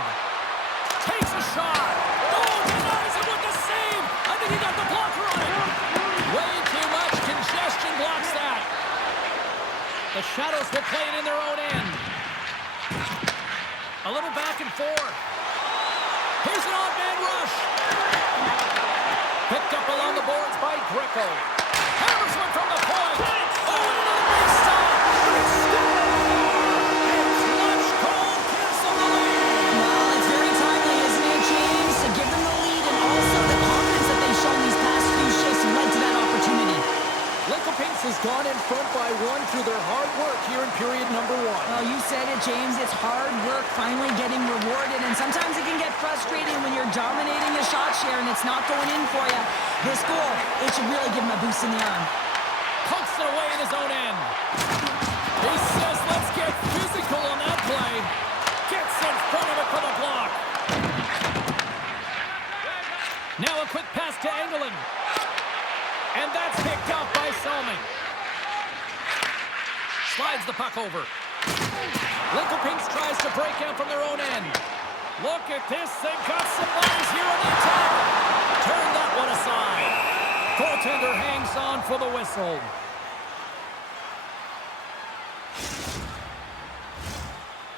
Takes a shot. Oh, denies it with the save. I think he got the blocker on it. Way too much congestion blocks that. The Shadows will play it in their own end. A little back and forth. Here's an odd-man rush. Picked up along the boards by Greco. Hammers one from the point. Oh, and another big stop. Clutch call gives them the lead. Well, it's very timely, isn't it, James, to give them the lead, and also the confidence that they've shown these past few shifts led to that opportunity. Lincoln Pinks has gone in front by 1 through their hard work here in period number 1. Well, you said it, James. It's hard work finally getting rewarded, and sometimes it can get frustrating when you're dominating a shot share and it's not going in for you. This goal, it should really give him a boost in the arm. Pokes it away in his own end. He says, let's get physical on that play. Gets in front of it for the block. Now a quick pass to Engelland. And that's picked up by Salming. Slides the puck over. Lincoln Pinks tries to break out from their own end. Look at this. They've got some bodies here on the attack. Turn that one aside. Goaltender hangs on for the whistle.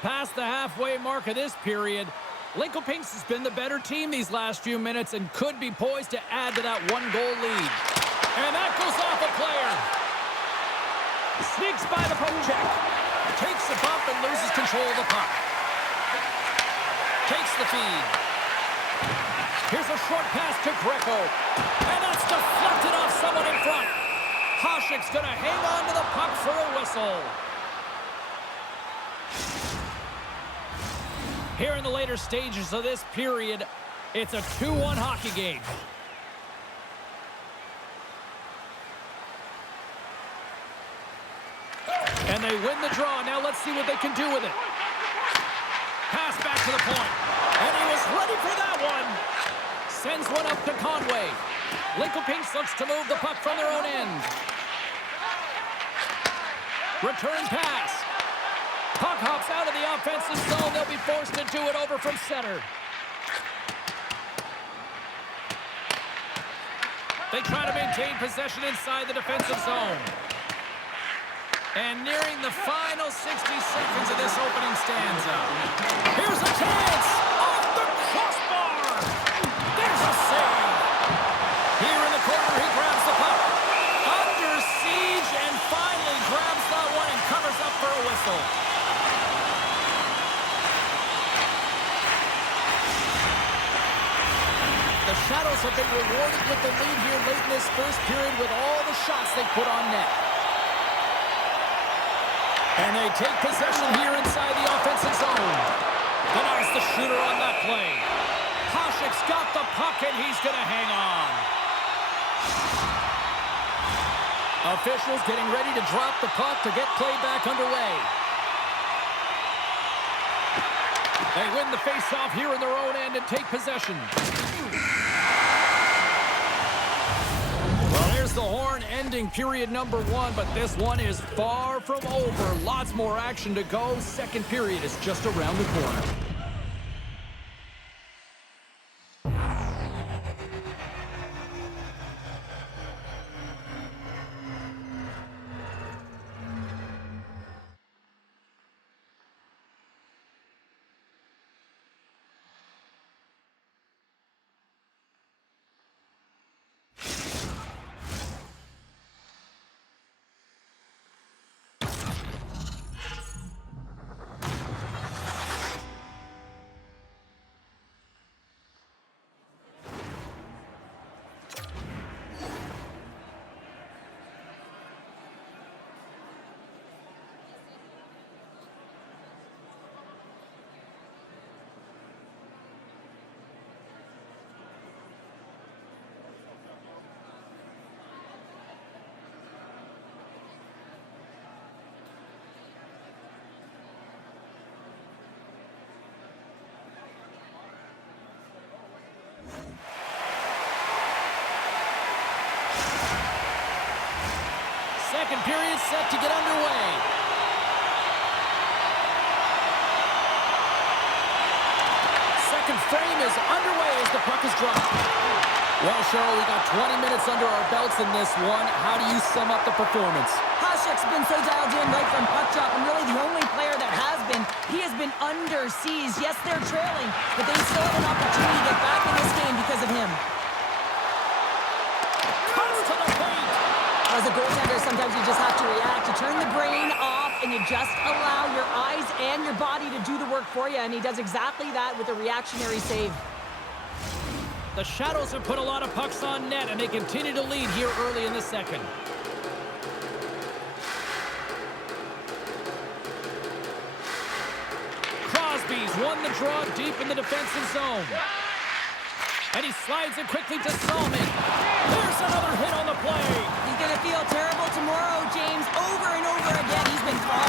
Past the halfway mark of this period, Lincoln Pinks has been the better team these last few minutes and could be poised to add to that 1-goal lead. And that goes off a player. Sneaks by the poke check. Takes the bump and loses control of the puck. Takes the feed. Here's a short pass to Greco. And that's deflected off someone in front. Hasek's going to hang on to the puck for a whistle. Here in the later stages of this period, it's a 2-1 hockey game. And they win the draw. Now let's see what they can do with it. Pass back to the point. And he was ready for that one. Sends one up to Conway. Lincoln Pinks looks to move the puck from their own end. Return pass. Puck hops out of the offensive zone. They'll be forced to do it over from center. They try to maintain possession inside the defensive zone. And nearing the final 60 seconds of this opening stanza. Here's a chance! Off the crossbar! There's a save! Here in the corner, he grabs the puck. Under siege and finally grabs that one and covers up for a whistle. The Shadows have been rewarded with the lead here late in this first period with all the shots they put on net. And they take possession here inside the offensive zone. Denies the shooter on that play. Koshik's got the puck, and he's going to hang on. Officials getting ready to drop the puck to get play back underway. They win the face-off here in their own end and take possession. Well, here's the horn ending period number 1, but this one is far from over. Lots more action to go. Second period is just around the corner. Second period set to get underway. Second frame is underway as the puck is dropped. Well, Cheryl, we got 20 minutes under our belts in this one. How do you sum up the performance? Koshik's been so dialed in right from puck drop, and really the only player that has been. He has been under siege. Yes, they're trailing, but they still have an opportunity to get back in this game because of him. As a goaltender, sometimes you just have to react. You turn the brain off, and you just allow your eyes and your body to do the work for you, and he does exactly that with a reactionary save. The Shadows have put a lot of pucks on net, and they continue to lead here early in the second. Crosby's won the draw deep in the defensive zone. And he slides it quickly to Salming. There's another hit on the play. He's going to feel terrible tomorrow, James. Over and over again, he's been caught.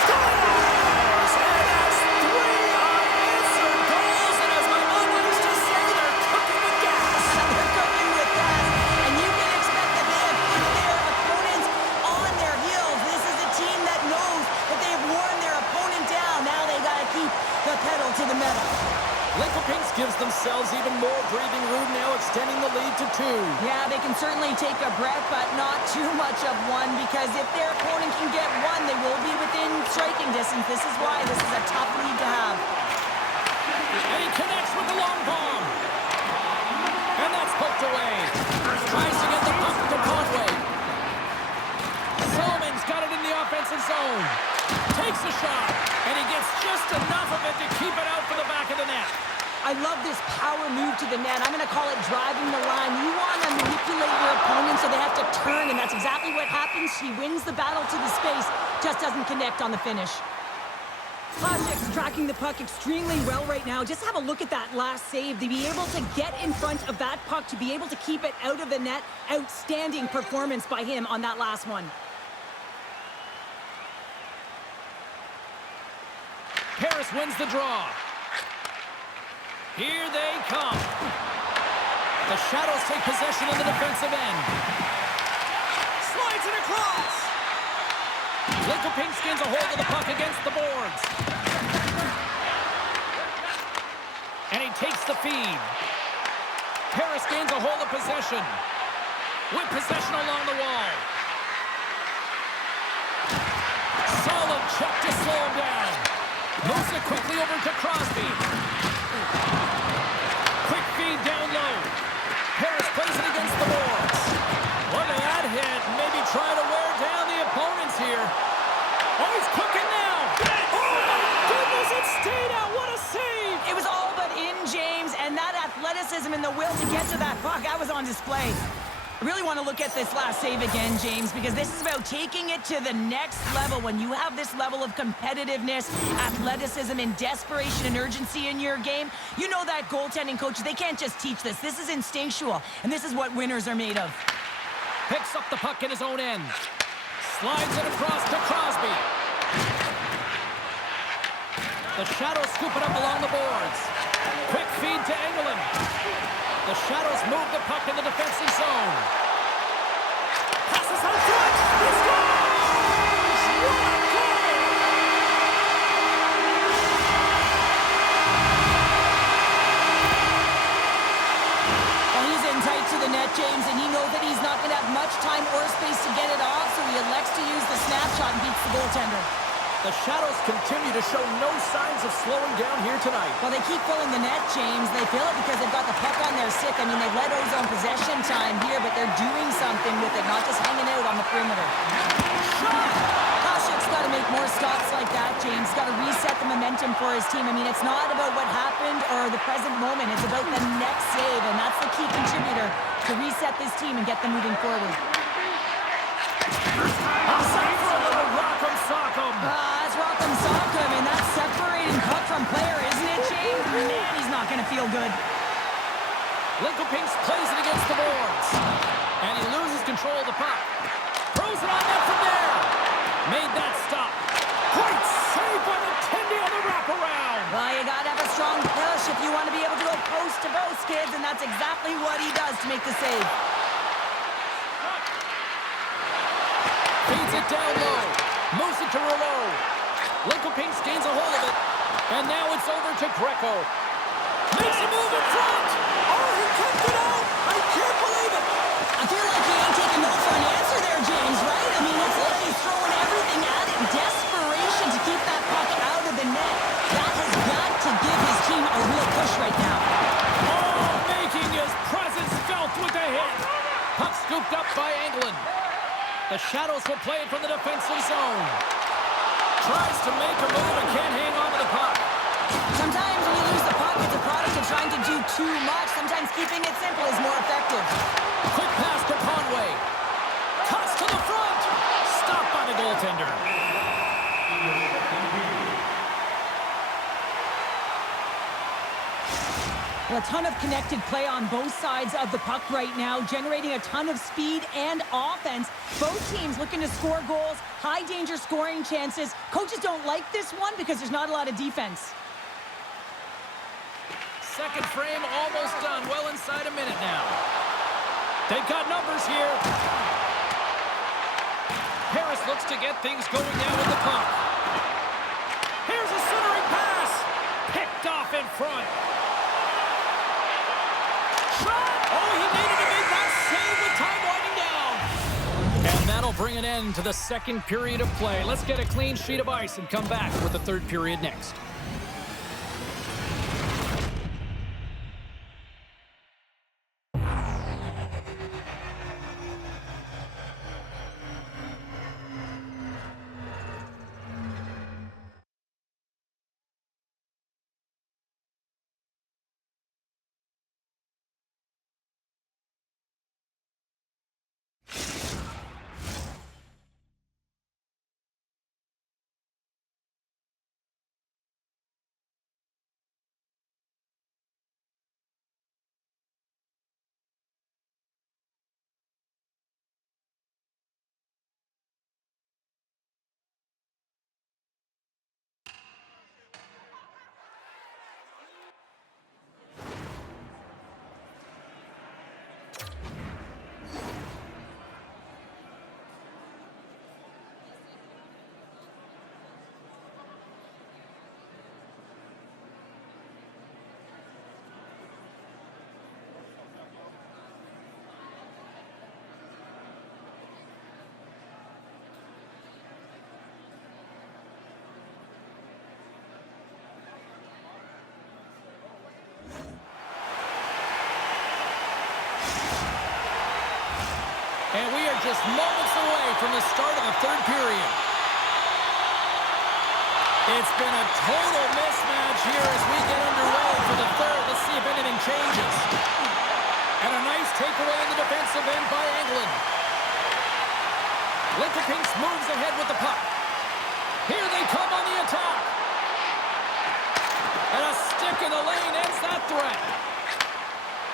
Scores! And that's 3 unanswered goals. And as my mom likes to say, they're cooking with gas. They're cooking with gas. And you can expect that they have put their opponents on their heels. This is a team that knows that they've worn their opponent down. Now they got to keep the pedal to the metal. Lincoln gives themselves even more breathing room now, extending the lead to 2. Yeah, they can certainly take a breath, but not too much of one, because if their opponent can get one, they will be within striking distance. This is why this is a tough lead to have. And he connects with the long bomb. And that's poked away. Tries to get the puck to Conway. Salming's got it in the offensive zone. Takes a shot, and he gets just enough of it to keep it out for the back of the net. I love this power move to the net. I'm going to call it driving the line. You want to manipulate your opponent so they have to turn, and that's exactly what happens. He wins the battle to the space, just doesn't connect on the finish. Koshik's tracking the puck extremely well right now. Just have a look at that last save. To be able to get in front of that puck, to be able to keep it out of the net, outstanding performance by him on that last one. Harris wins the draw. Here they come. The Shadows take possession on the defensive end. Slides it across. Lincoln skins a hold of the puck against the boards. And he takes the feed. Harris gains a hold of possession. With possession along the wall. Solid check to slow him down. Moves it quickly over to Crosby. Quick feed down low. Harris plays it against the boards. Look at that hit. Maybe trying to wear down the opponents here. Oh, he's cooking now. Oh, my goodness, it stayed out. What a save. It was all but in, James, and that athleticism and the will to get to that puck, that was on display. I really want to look at this last save again, James, because this is about taking it to the next level. When you have this level of competitiveness, athleticism, and desperation and urgency in your game, you know that goaltending coaches, they can't just teach this. This is instinctual, and this is what winners are made of. Picks up the puck in his own end. Slides it across to Crosby. The Shadows scoop it up along the boards. Quick feed to England. The Shadows move the puck in the defensive zone. Passes out front. He scores! What a goal! Well, he's in tight to the net, James, and he knows that he's not going to have much time or space to get it off, so he elects to use the snapshot and beats the goaltender. The Shadows continue to show no signs of slowing down here tonight. Well, they keep filling the net, James. They fill it because they've got the puck on their stick. I mean, they've let Ozone possession time here, but they're doing something with it, not just hanging out on the perimeter. Koshik's got to make more stops like that, James. Got to reset the momentum for his team. I mean, it's not about what happened or the present moment. It's about the next save, and that's the key contributor to reset this team and get them moving forward. Outside for a little rock'em sock'em. That's rock'em sock'em, and that's separating puck from player, isn't it, James? Man, he's not going to feel good. Lincoln-Pinks plays it against the boards. And he loses control of the puck. Throws it on net from there. Made that stop. Great save by the Tendy on the wraparound. Well, you got to have a strong push if you want to be able to go post to post, kids, and that's exactly what he does to make the save. Feeds it down low. Moves it to Rouleau. Lincoln-Pinks gains a hold of it. And now it's over to Greco. Makes a move in front. Oh, he kept it out. I can't believe it. I feel like he ain't taking no for an answer there, James, right? I mean, it's like he's throwing everything at it. Desperation to keep that puck out of the net. That has got to give his team a real push right now. Oh, making his presence felt with the hit. Puck scooped up by England. The Shadows will play it from the defensive zone. Tries to make a move and can't hang on to the puck. Sometimes when you lose the puck, it's a product of trying to do too much. Sometimes keeping it simple is more effective. Quick pass to Conway. Cuts to the front. Stopped by the goaltender. Well, a ton of connected play on both sides of the puck right now, generating a ton of speed and offense. Both teams looking to score goals, high-danger scoring chances. Coaches don't like this one because there's not a lot of defense. Second frame almost done. Well inside a minute now. They've got numbers here. Harris looks to get things going now with the puck. Here's a centering pass. Picked off in front. Oh, he needed to make that save with time winding down. And that'll bring an end to the second period of play. Let's get a clean sheet of ice and come back with the third period next. And we are just moments away from the start of the third period. It's been a total mismatch here as we get underway for the third. Let's see if anything changes. And a nice takeaway in the defensive end by England. Lincoln moves ahead with the puck. Here they come on the attack. And a stick in the lane ends that threat.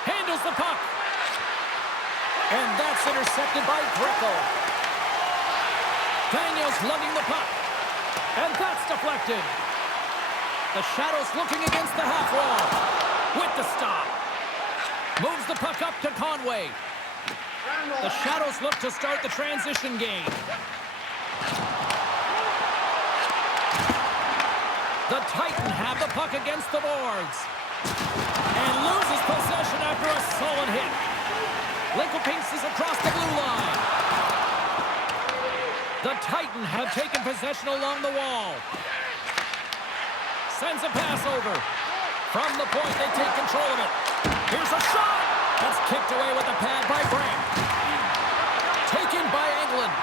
Handles the puck. And that's intercepted by Greco. Daniels lugging the puck. And that's deflected. The Shadows looking against the half wall. With the stop. Moves the puck up to Conway. The Shadows look to start the transition game. The Titan have the puck against the boards. And loses possession after a solid hit. Lincoln is across the blue line. The Titan have taken possession along the wall. Sends a pass over. From the point, they take control of it. Here's a shot. That's kicked away with the pad by Brandt. Taken by England.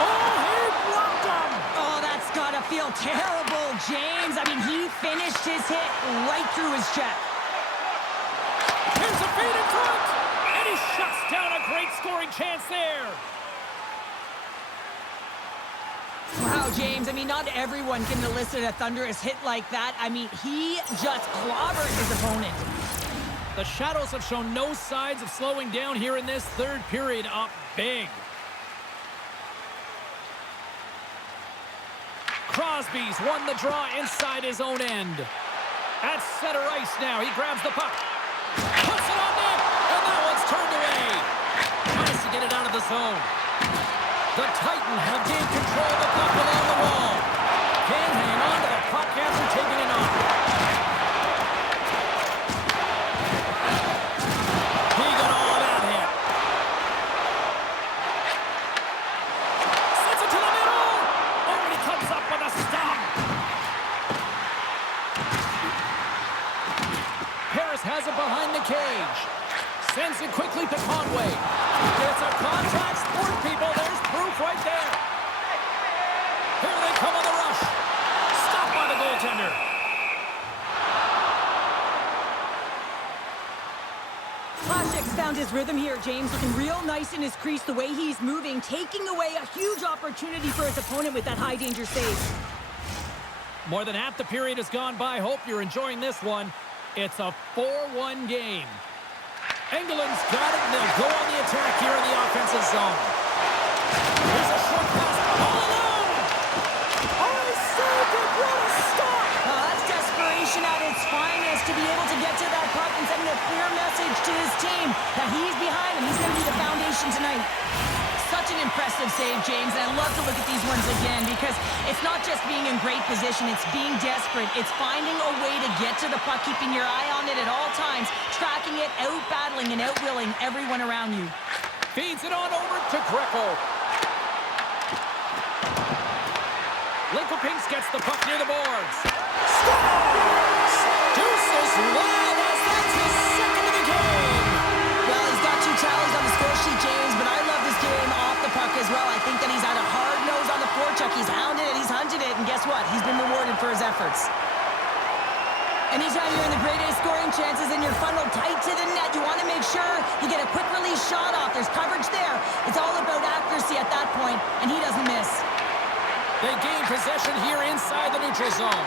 Oh, he blocked him. Oh, that's gotta feel terrible, James. I mean, he finished his hit right through his check. Here's a feed in front. And he shuts down a great scoring chance there. Wow, James, I mean, not everyone can elicit a thunderous hit like that. I mean, he just clobbered his opponent. The Shadows have shown no signs of slowing down here in this third period, up big. Crosby's won the draw inside his own end. At center ice now, he grabs the puck. Puts it on net, and that one's turned away. Tries to get it out of the zone. The Titan have gained control of the puck along the wall. Can't hang on to the puck after taking it off. He got all of that hit. Sends it to the middle. Oh, and he comes up with a stop. Harris has it behind the cage. Sends it quickly to Conway. It's a contact sport, people. There's proof right there. Here they come on the rush. Stopped by the goaltender. Plaschek's found his rhythm here, James, looking real nice in his crease, the way he's moving, taking away a huge opportunity for his opponent with that high-danger save. More than half the period has gone by. Hope you're enjoying this one. It's a 4-1 game. England's got it, and they'll go on the attack here in the offensive zone. Here's a short pass, all alone! Oh, he saved it! What a stop! That's desperation at its finest, to be able to get to that puck and sending a clear message to his team that he's behind him. He's going to be the foundation tonight. Such an impressive save, James, and I love to look at these ones again because it's not just being in great position, it's being desperate. It's finding a way to get to the puck, keeping your eye on it at all times, tracking it, out-battling and out-willing everyone around you. Feeds it on over to Greco. Lincoln gets the puck near the boards. Scores! Deuces wild as that's his second of the game. Well, he's got 2 tallies on the score sheet, James, but I love this game off the puck as well. I think that he's had a hard nose on the forecheck. He's hounded it, he's hunted it, and guess what? He's been rewarded for his efforts. Anytime you're in the grade A scoring chances and you're funneled tight to the net, you want to make sure you get a quick release shot off. There's coverage there. It's all about accuracy at that point, and he doesn't miss. They gain possession here inside the neutral zone.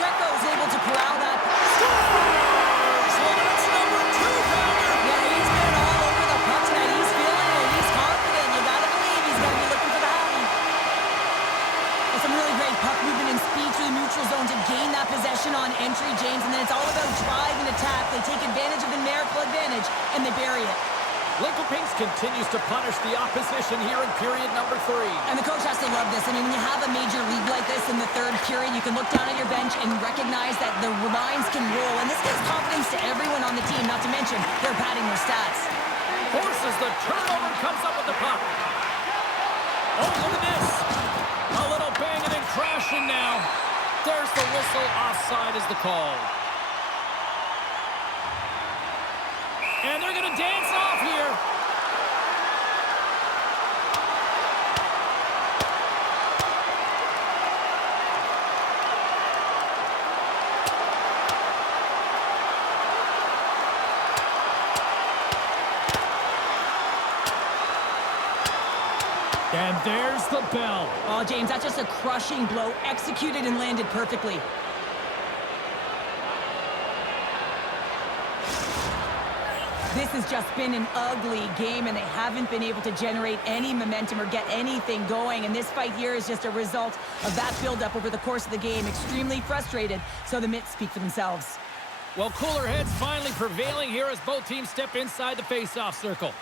Greco's able to corral that. Scores! Well, that's number 2, Pounder. Yeah, he's been all over the puck tonight. He's feeling it. He's confident. You got to believe he's going to be looking for the happy. With some really great puck movement and speed through the neutral zone to gain that possession on entry, James. And then it's all about drive and attack. They take advantage of the numerical advantage, and they bury it. Lincoln continues to punish the opposition here in period number 3. And the coach has to love this. I mean, when you have a major league like this in the third period, you can look down at your bench and recognize that the lines can roll. And this gives confidence to everyone on the team, not to mention they're padding their stats. Forces the turnover, comes up with the puck. Oh, look at this. A little banging and crashing now. There's the whistle. Offside is the call. And they're going to dance off here. there's the bell. Oh, James, that's just a crushing blow, executed and landed perfectly. This has just been an ugly game, and they haven't been able to generate any momentum or get anything going. And this fight here is just a result of that build-up over the course of the game. Extremely frustrated, so the mitts speak for themselves. Well, cooler heads finally prevailing here as both teams step inside the face-off circle.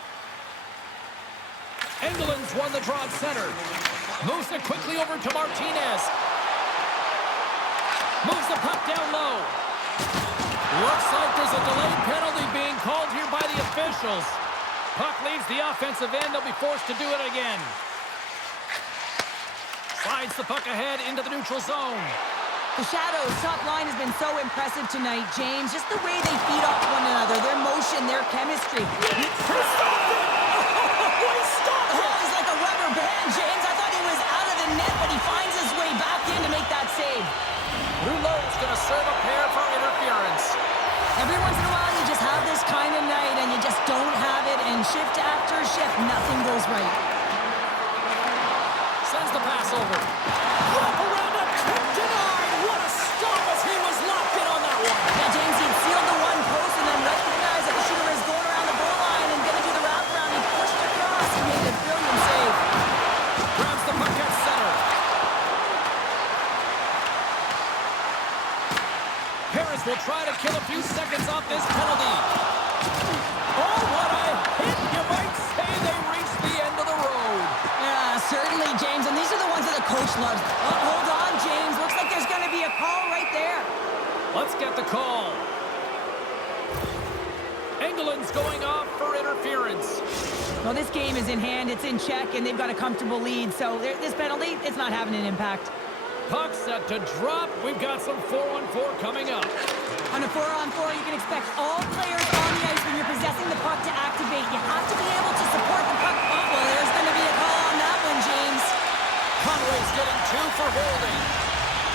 Engeland's won the draw at center. Moves it quickly over to Martinez. Moves the puck down low. Looks like there's a delayed penalty being called here by the officials. Puck leaves the offensive end. They'll be forced to do it again. Slides the puck ahead into the neutral zone. The Shadows' top line has been so impressive tonight, James. Just the way they feed off one another, their motion, their chemistry. He stopped it! Oh, he stopped it! Oh, he's like a rubber band, James. I thought he was out of the net, but he finds his way back in to make that save. Rouleau's going to serve a pair for interference. Every once in a while, you just have this kind of night, and you just don't have it, and shift after shift, nothing goes right. Sends the pass over. Wrap around a kick denied. What a stop as he was locked in on that one. Yeah, James, he'd sealed the one post and then recognized that the shooter is going around the goal line and going to do the wraparound. He pushed across. He made a brilliant save. Grabs the puck at center. Harris will try to kill a few seconds off this penalty. Oh, what a hit. You might say they reached the end of the road. Yeah, certainly, James. And these are the ones that the coach loves. Oh, hold on, James. Looks like there's going to be a call right there. Let's get the call. Engeland's going off for interference. Well, this game is in hand. It's in check, and they've got a comfortable lead. So this penalty, it's not having an impact. Puck set to drop. We've got some 4-on-4 coming up. On a 4-on-4, you can expect all players on the ice when you're possessing the puck to activate. You have to be able to support the puck. Oh, well, there's going to be a call on that one, James. Conway's getting 2 for holding.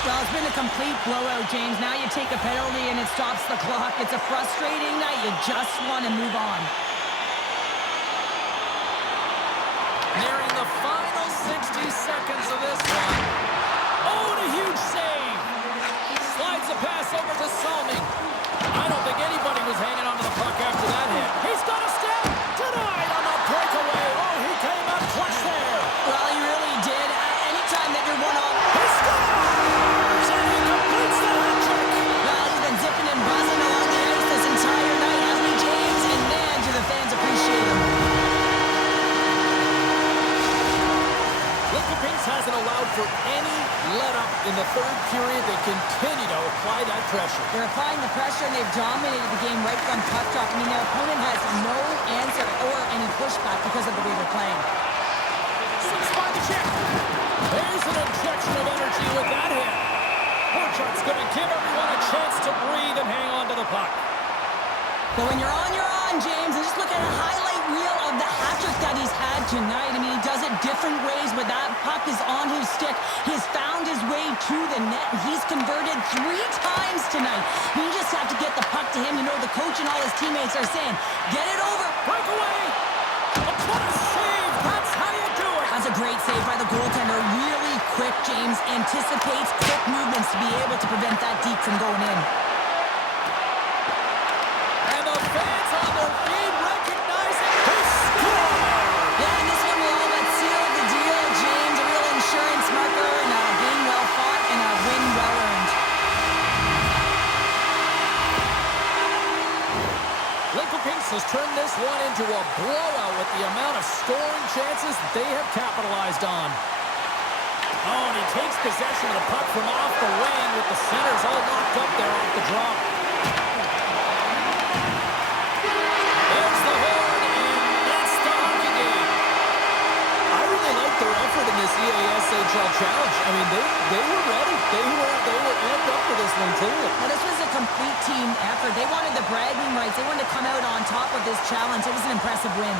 Well, it's been a complete blowout, James. Now you take a penalty and it stops the clock. It's a frustrating night. You just want to move on. Nearing the final 60 seconds of this one. Oh, and a huge save. Slides the pass over to Salming. I don't think anybody was hanging onto the puck after that hit. He's got a step. Denied on the breakaway. Oh, he came up clutch there. Well, he really did. Anytime that you're one on, He scores! And he completes the hat trick. well, he's been zipping and buzzing along the ice this entire night, hasn't he, James? And man, do the fans appreciate him. Lincoln hasn't allowed for any let-up in the third period. They continue to apply that pressure. They're applying the pressure, and they've dominated the game right from puck drop. I mean, their opponent has no answer or any pushback because of the way they're playing. Six by the check. There's an injection of energy with that hit. Horchuk's going to give everyone a chance to breathe and hang on to the puck. But when you're on, James, and just look at a highlight reel of the hat-trick that he's had tonight. I mean, he does it different ways, but that puck is on his stick. He's found his way to the net, and he's converted 3 times tonight. You just have to get the puck to him. You know, the coach and all his teammates are saying, get it over. Breakaway. What a save. That's how you do it. That's a great save by the goaltender. Really quick, James. Anticipates quick movements to be able to prevent that deep from going in. And the fans on their feet recognizing the score. Yeah, and this one will all but seal the deal, James. A real insurance marker and a game well fought and a win well earned. Lincoln Pinks has turned this one into a blowout with the amount of scoring chances that they have capitalized on. Oh, and he takes possession of the puck from off the wing with the centers all locked up there off the drop. There's the horn, and that's the hockey game. I really like their effort in this EASHL challenge. I mean, they were ready. They were amped up for this one, too. Well, this was a complete team effort. They wanted the bragging rights. They wanted to come out on top of this challenge. It was an impressive win.